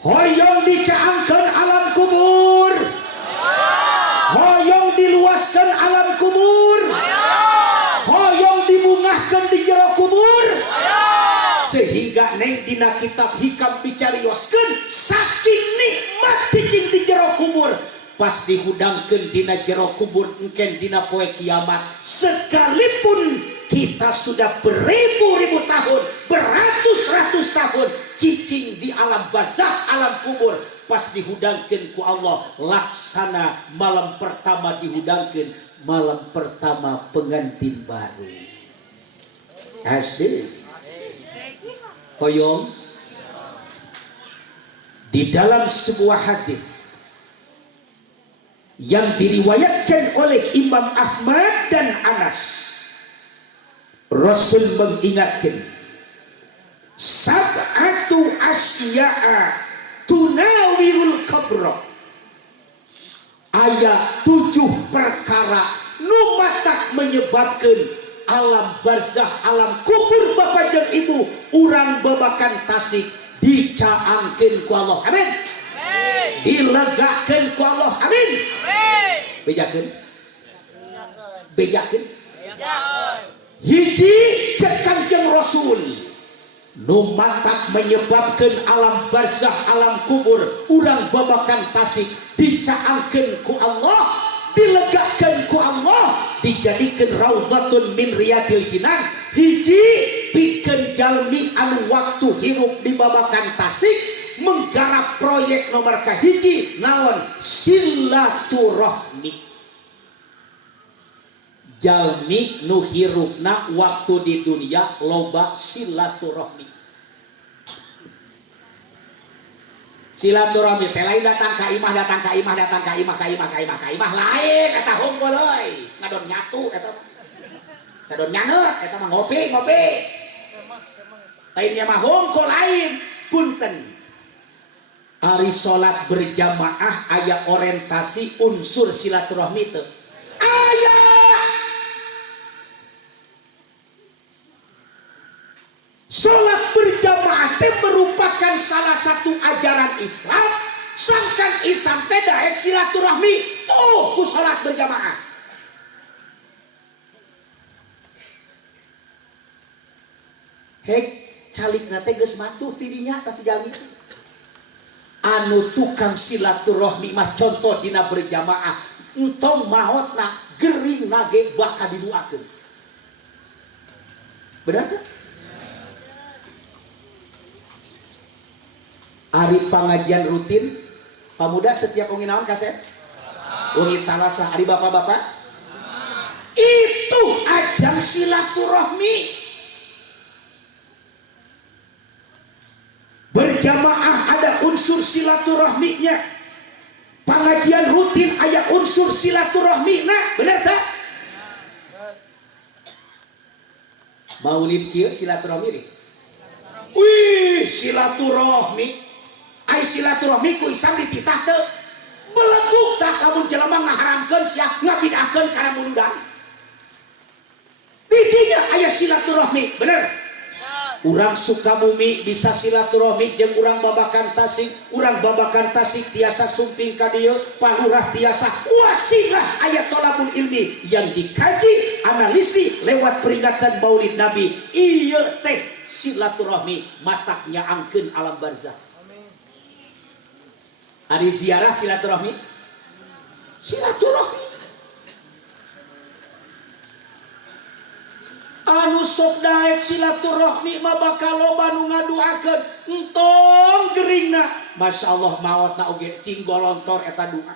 hoyong dicaangkeun alam kubur hoyong diluaskan alam kubur hoyong dibungahkeun di jero kubur sehingga neng dina kitab hikam dicarioskeun saking nikmat cicing di jero kubur pas dihudangkeun dina jero kubur engken dina poe kiamat sekalipun kita sudah beribu-ribu tahun beratus-ratus tahun cicing di alam barzakh alam kubur pas dihudangkeun ku Allah laksana malam pertama dihudangkeun malam pertama pengantin baru asik hoyong di dalam sebuah hadis yang diriwayatkan oleh Imam Ahmad dan Anas Rasul mengingatkan sab'atu asya'a tunawirul qabra aya 7 perkara nu matak menyebabkan alam barzakh alam kubur bapak jeung ibu urang babakan tasik dicaangkeun ku Allah amin dilegakeun ku Allah amin bejakeun hiji cek Kangjeng Rasul nu matak menyebabkan alam barzakh alam kubur urang babakan tasik dicaangkeun ku Allah dilegakeun ku Allah dijadikeun raudhatun min riyadil jinan hiji pikeun jalmi anu waktu hirup di babakan tasik menggarap proyek nomor kahiji naon silaturahmi jalmi nu hirupna waktu di dunia loba silaturahmi silaturahmi teh lain datang ka imah datang ka imah datang ka imah ka imah ka imah ka imah lain eta hungkul euy ngadon nyatu eta ngadon nyaneut eta mah ngopi ngopi lainnya mah hungkul lain punten ari salat berjamaah aya orientasi unsur silaturahmi teu aya salat berjamaah teh merupakan salah satu ajaran Islam sangkan Islam teh daek silaturahmi tuh ku salat berjamaah hek calikna teh geus matuh tidinya ka si jalmi anu tukang silaturahmi mah contoh dina berjamaah entong maotna gering nage bakal diduakeun benar teh hari pengajian rutin pamuda setiap wengi naon kaset wengi salasa hari bapak-bapak itu ajang silaturahmi berjamaah ada unsur silaturahminya pengajian rutin aya unsur silaturahmina bener tak maulid kieu silaturahmi deh wih silaturahmi ai silaturahmi ku Islam dititah teu beleguk tak lamun jelema ngaharamkeun sia ngabidahkeun kana muludan di dinya aya silaturahmi bener urang Sukabumi bisa silaturahmi jeung urang Babakan Tasik urang Babakan Tasik tiasa sumping ka dieu palurah tiasa wasilah aya tolabul ilmi yang dikaji analisi lewat peringatan Maulid Nabi ieu teh silaturahmi matak nyaangkeun alam barzakh ari ziarah silaturahmi anu sok daek silaturahmi mah bakal loba nu ngaduakeun entong geringna masyaallah maotna oge cing golontor eta doa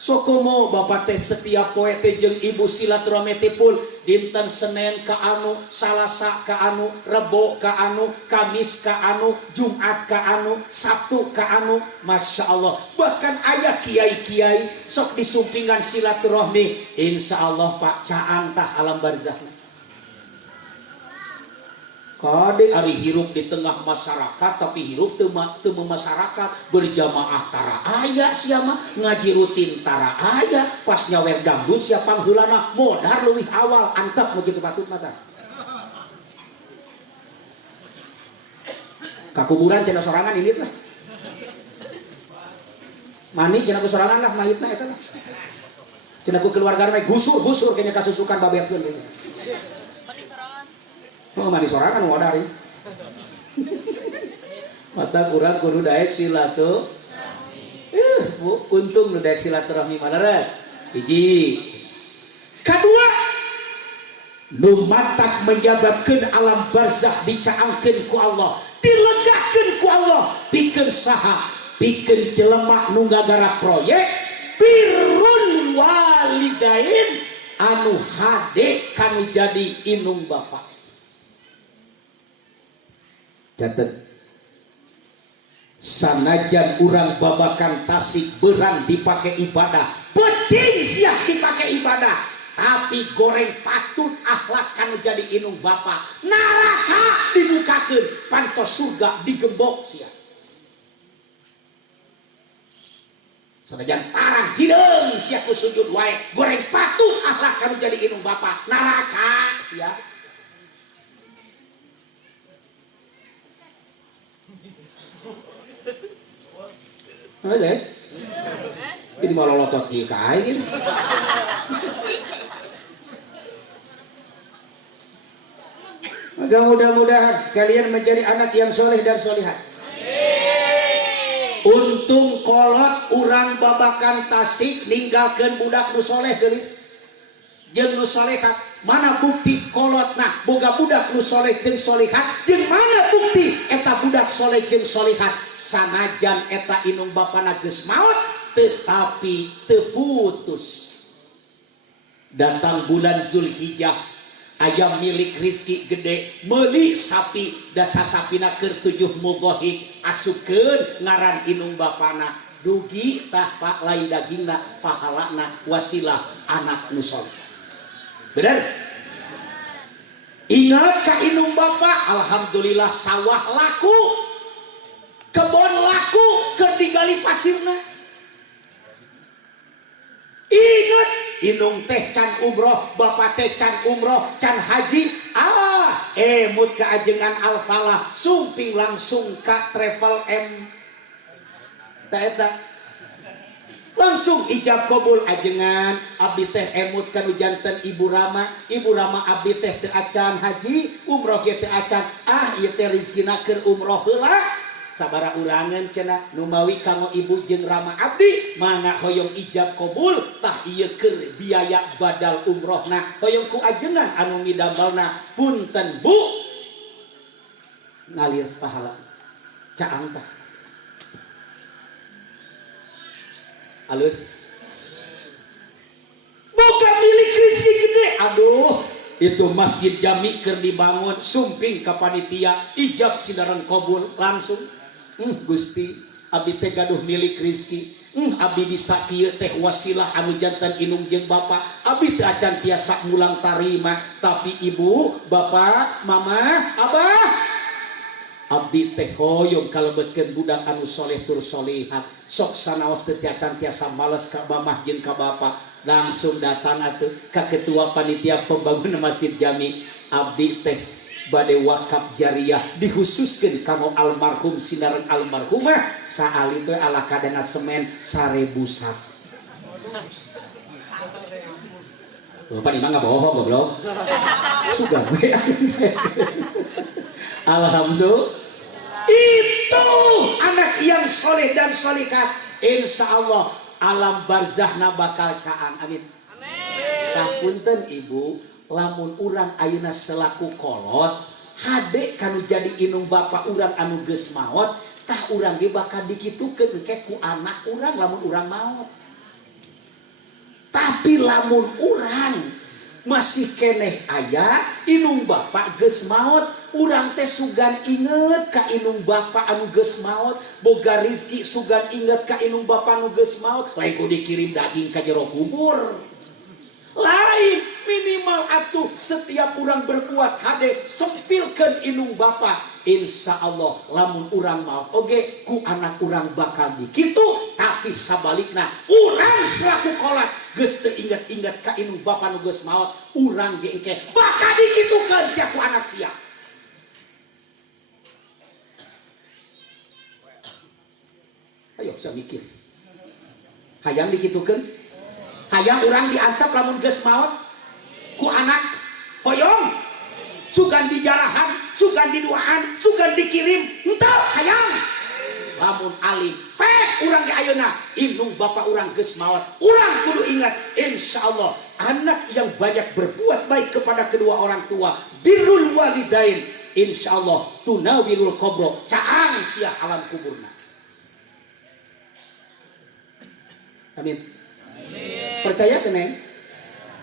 sokomo bapak teh setiap poe teh jeung ibu silaturahmi teh pun dinten Senin ka anu Salasa ka anu Rebo ka anu Kamis ka anu Jumat ka anu Sabtu ka anu masyaallah bahkan aya kiai-kiai sok disumpingan silaturahmi insyaallah Pak caang tah alam barzakh kade ari hirup di tengah masyarakat tapi hirup teu masyarakat berjamaah tara aya sia mah ngaji rutin tara aya pas nyawer dangdut sia pangheulana modar leuwih awal antep nu kitu patut mata ka kuburan cenah sorangan ini lah mani cenah sorangan lah mayitna eta lah cenah ku keluarga mah gusur kayaknya kasusukan babetkeun we mani sorangan modari mata kurang kudu daek silaturahmi untung nu daek silaturahmi maleres hiji kadua nu matak menyebabkeun alam barzakh dicaangkeun ku Allah dilegakeun ku Allah pikeun saha pikeun jelema nu ngagara proyek birrul walidain anu hade kanu jadi inung bapak catet sanajan urang Babakan Tasik berang dipakai ibadah penting siap dipakai ibadah tapi goreng patut akhlak kan jadi inung bapak neraka dibukakeun pantos surga digembok siap sanajan tarang hideung siap ku sujud wae goreng patut akhlak kan jadi inung bapak neraka siap ada ini malah lotot kikai gitu maka mudah-mudahan kalian menjadi anak yang soleh dan solihat untung kolot urang Babakan Tasik ninggalkeun budak nu soleh geulis jeung nu solehat mana bukti kolotna boga budak nu soleh jeung solihat jeung mana bukti eta budak soleh jeung solihat sanajan eta inung bapana geus maot tetapi teu putus datang bulan Zulhijjah aya milik rizki gede meuli sapi da sasapina keur 7 mudhahik asukeun ngaran inung bapana dugi tah Pak lain dagingna pahalana wasilah anak nu soleh bener ingat ka inung bapak alhamdulillah sawah laku kebon laku keur digali pasirna ingat inung teh can umroh bapak teh can umroh can haji mut ka ajengan Al-Falah sumping langsung ka travel M ta eta langsung ijab kabul ajengan abdi teh emut kanu janten Ibu Rama abdi teh teu acan haji umroh ge teu acan ieu teh rezekina keur umroh heula sabara urangan cenah nu mawi kanggo ibu jeung Rama abdi mangga hoyong ijab kabul tah ieu keur biaya badal umrohna hoyong ku ajengan anu ngidambalna punten Bu ngalir pahala caang tah halus boga milik rezeki gede aduh itu masjid jami keur dibangun sumping ka panitia ijab sidaran kabul langsung Gusti abdi teh gaduh milik rezeki abdi bisa kieu teh wasilah anu janten inung jeung bapa abdi teh acan tiasa mulang tarima tapi ibu bapak mama abah abdi teh hoyong kalebetkeun budak anu soleh tur solehat sok sanaos teu tiasa males ka mamah jeung ka bapa langsung datang atuh ka ketua panitia pembangunan masjid jami abdi teh bade wakaf jariah dikhususkeun kanggo almarhum sinaran almarhumah saali teh ala kadana semen 1000 sak. Bapak imah ngabohong goblok. Sugan we. Alhamdulillah. Itu anak yang soleh dan solehat insya Allah alam barzahna bakal caang amin tah punten ibu lamun urang ayeuna selaku kolot hade kanu jadi inung bapak urang anu geus maot tah urang ge bakal dikitukeun engke ku anak urang lamun urang maot tapi lamun urang masih keneh aya inung bapak geus maot urang teh sugan inget ka inung bapak anu geus maot boga rizki sugan inget ka inung bapak anu geus maot lain ku dikirim daging ka jero kubur lain minimal atuh setiap urang berbuat hade sempilkeun inung bapak insya Allah lamun urang maot oge ku anak urang bakal dikitu tapi sabalikna urang selaku kolat geus teu inget-inget ka inung bapak anu geus maot urang ge engke bakal dikitukeun sia ku anak sia. Ayo saya mikir hayang dikitukeun hayang urang diantep lamun geus maot ku anak hoyong sugan dijarahan sugan diduaan sugan dikirim henteu hayang lamun alim urang ge ayeuna indung bapak urang geus maot urang kudu ingat insyaallah anak yang banyak berbuat baik kepada kedua orang tua birrul walidain insyaallah tunawirul qabro caang sia alam kuburna. Amin. Percaya teh neng?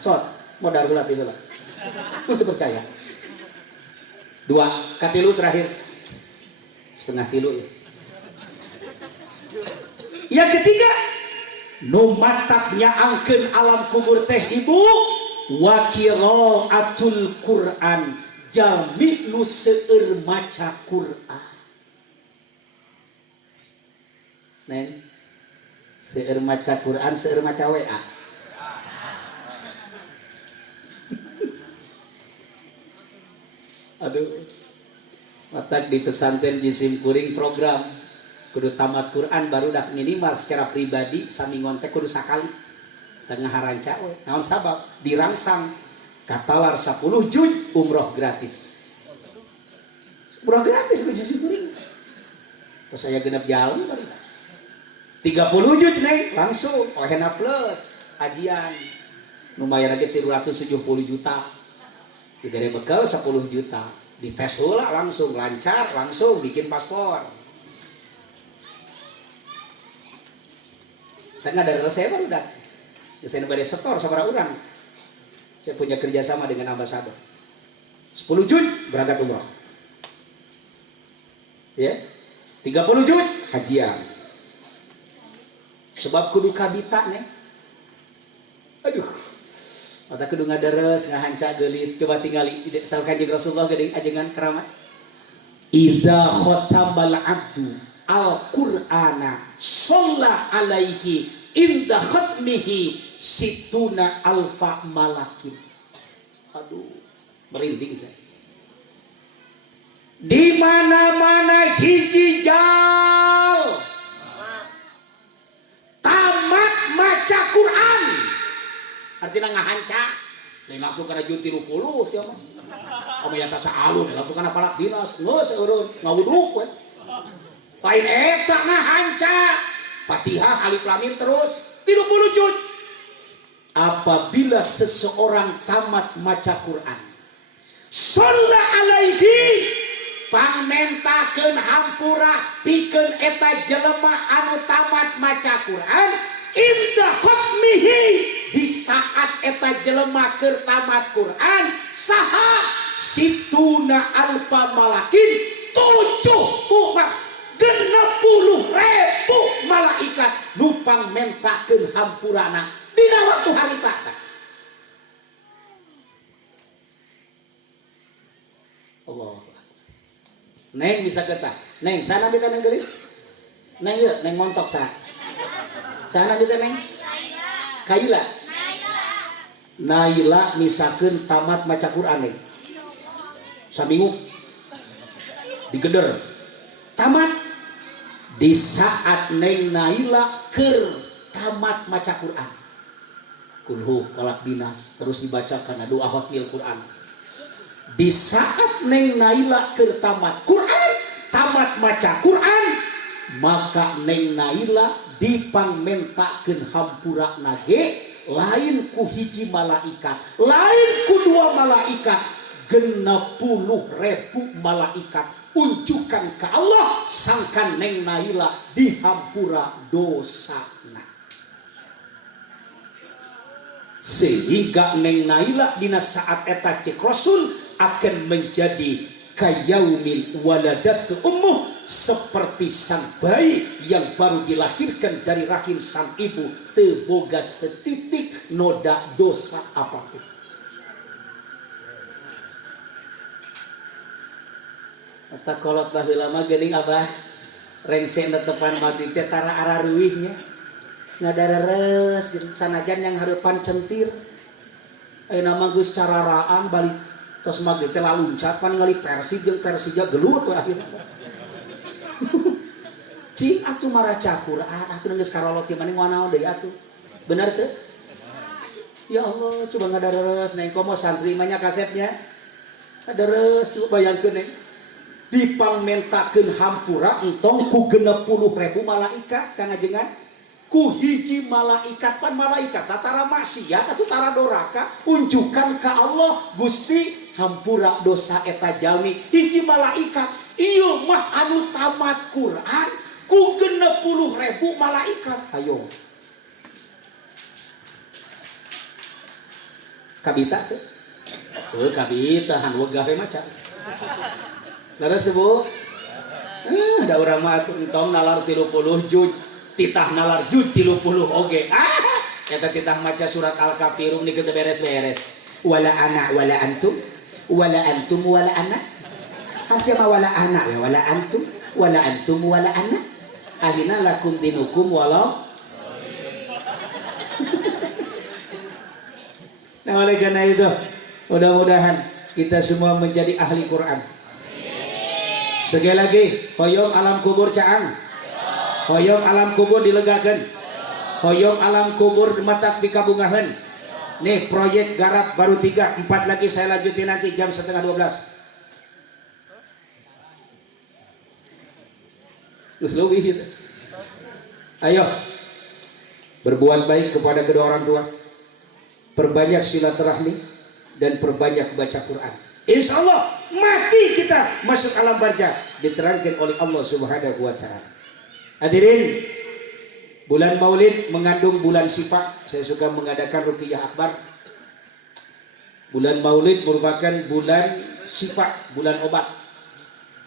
Sot, modal heula teh heula. Untuk percaya. 2, katilu terakhir. Setengah tilu ya. Yang ketiga, nu matak nyaangkeun alam kubur teh ibu wa qiraatul Quran jalmi nu seueur maca Quran. Neng seueur maca Quran seueur maca WA. Aduh matak di pesantren Jisim Kuring program kudu tamat Quran baru dah minimal secara pribadi samingon teh kudu sakali tengah haranca we naon sabab dirangsang katalar 10 juz umroh gratis ku Jisim Kuring terus saya genep jalan baru 30 juz neng langsung ohena plus ajian lumayan aja 370 juta diberi bekal 10 juta dites heula langsung lancar langsung bikin paspor tengah dari resep udah saya bade setor sabaraha urang saya punya kerjasama dengan ambasador 10 juz berangkat umroh ya 30 juz hajian sebab kudu kabita nih aduh mata kudu ngadares ngahanca geulis coba tingali salkan jeung Rasulullah geuning ajengan keramat idza khatamal abdu al-qur'ana shalla alaihi inda khatmihi situna alfa malakin aduh merinding saya di mana-mana hiji jal tamat artinya ngahanca lain langsung kana jun 30 sia mah aya tasa alun langsung kana palak dinas geus eureun ngawuduk we lain eta ngahanca Fatihah alif lam mim terus 30 juz. Apabila seseorang tamat maca Quran shalla alaihi pangmentakeun hampura pikeun eta jelema anu tamat maca Quran inda hukmihi di saat eta jelema keur tamat Quran saha situna alfa malakin 60.000 malaikat nupang mentakeun hampurana dina waktu harita. Allah. Neng bisa ketah. Neng sana bita neng geulis. Neng yeuh neng montok sana. Sana bita neng. Kaila. Naila misakeun tamat maca Quran neng. Saminggu digeder. Tamat di saat neng Naila keur tamat maca Quran. Kulhu walak dinas terus dibacakan doa hotmil Quran. Di saat neng Naila keur tamat Quran, tamat maca Quran, maka neng Naila dipangmentakeun hampura nage lain ku hiji malaikat, lain ku dua malaikat, 60.000 malaikat unjukan ke Allah sangkan neng Naila dihampura dosana. Sehingga neng Naila dina saat eta cek Rasul akan menjadi kayaumil waladat seummuh, seperti sang bayi yang baru dilahirkan dari rahim sang ibu teu boga setitik noda dosa apapun. Eta kolot baheula mah geuning Abah rengse netepan maghrib teh tara araruihnya ngadareres gitu sanajan yang hareupan centir ayeuna mah geus cararaan balik tos maghrib teh laluncat pan ningali Persib jeung Persija gelut we akhirna cing atuh maraca Quran atuh geus karolot ieu mah nganaon deui atuh bener teu ya Allah coba ngadareres neng komo santri mah nya kasepnya ngadareres coba bayangkeun neng dipangmentakeun hampura entong ku 60.000 malaikat kang ajengan ku hiji malaikat pan malaikat tara maksiat atuh tara doraka unjukan ka Allah Gusti hampura dosa eta jalmi hiji malaikat ieu mah anu tamat Quran ku 60.000 malaikat ayo kabita teh kabita han wegah we maca leres Bu ada urang mah entong nalar 30 juz titah nalar juz 30 oge eta titah maca surat Al-Kafirun nikeun teu beres-beres wala ana wala antum wala ana hasia mah wala ana we wala antum wala ana ahina lakum dinukum walau nah oleh karena itu mudah-mudahan kita semua menjadi ahli Quran. Sekali lagi, hoyong alam kubur caang, hoyong alam kubur dilegakan, hoyong alam kubur matak dikabungahan. Nih proyek garap baru 3, 4 lagi saya lanjutin nanti jam 11:30. Terus lebih gitu. Ayo berbuat baik kepada kedua orang tua, perbanyak silaturahmi dan perbanyak baca Quran. Insya Allah mati kita masuk alam barzakh diterangkan oleh Allah Subhanahu wa Ta'ala. Hadirin, bulan Maulid mengandung bulan syifa. Saya suka mengadakan ruqyah akbar. Bulan Maulid merupakan bulan syifa, bulan obat.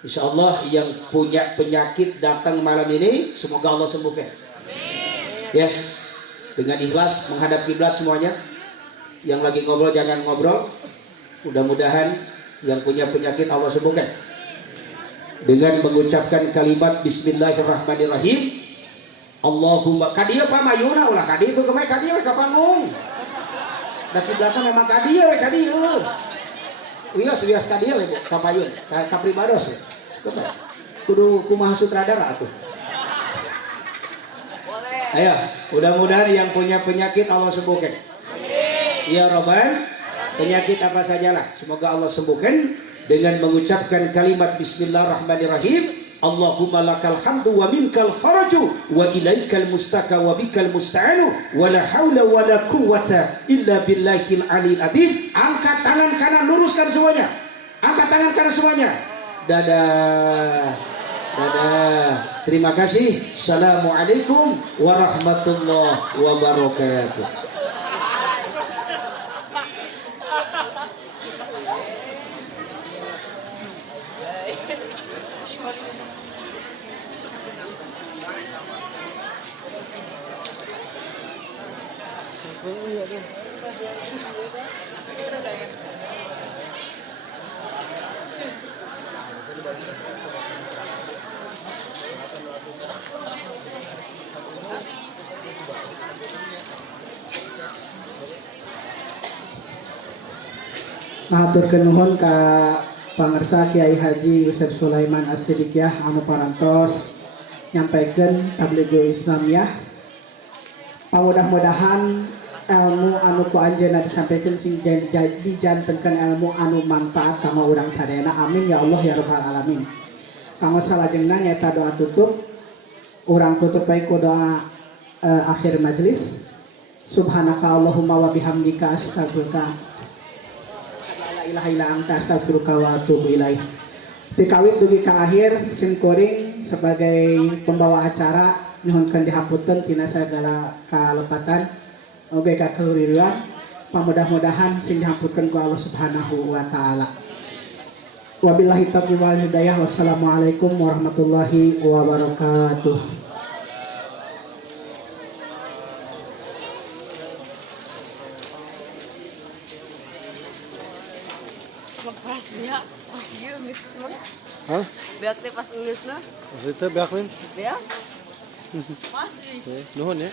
Insya Allah yang punya penyakit datang malam ini semoga Allah sembuhkan. Ya, dengan ikhlas menghadap kiblat semuanya. Yang lagi ngobrol jangan ngobrol. Mudah-mudahan yang punya penyakit Allah sembuhkan dengan mengucapkan kalimat Bismillahirrahmanirrahim. Allahumma kadieu pamayuna ulah kadieu itu kemai kadieu ka panggung. Da kiblatna memang kadieu we kadieu. Wios kadieu we ka payun, ka pribados we. Kudu kumaha sutradara atuh. Ayo, mudah-mudahan yang punya penyakit Allah sembuhkan. Ya Rabban, penyakit apa sajalah semoga Allah sembuhkan dengan mengucapkan kalimat bismillahirrahmanirrahim. Allahumma lakal hamdu wa minkal faraju wa ilaikal mustaka wa bikal musta'anu wa la hawla wa la quwwata illa billahil aliyil azim. Angkat tangan kanan, luruskan semuanya. Angkat tangan kanan semuanya. Dadah. Dadah. Terima kasih. Assalamualaikum warahmatullahi wabarakatuh. Mahaturkeun nuhun ka pangarsa Kiai Haji Yusuf Sulaiman As-Siddiqiyah anu parantos nyampaikeun tabligh Islamiyah. Mudah-mudahan ilmu anu ku anjeunna disampaikeun sing dijantenkeun ilmu anu manfaat kama urang sadayana. Amin ya Allah ya rabbal alamin. Kanggo salajengna nyaeta doa tutup. Urang tutup bae ku doa akhir majelis. Subhanaka Allahumma wa bihamdika astaghfiruka ilaha illa anta astaghfiruka wa atubu ilaih. Dikawit dugi ka akhir sim kuring sebagai pembawa acara nyuhunkeun dihapunten tina sagala kalepatan oge ka keluriruan. Pamudah-mudahan sing dihapunkeun ku Allah Subhanahu wa taala. Wabillahi taufiq wal hidayah. Wassalamualaikum warahmatullahi wabarakatuh. Pas biak, pas ieu geus mah. Hah? Biak teh pas geusna. Maksudnya beak min? Biak. Pas ieu. Nuhun ya.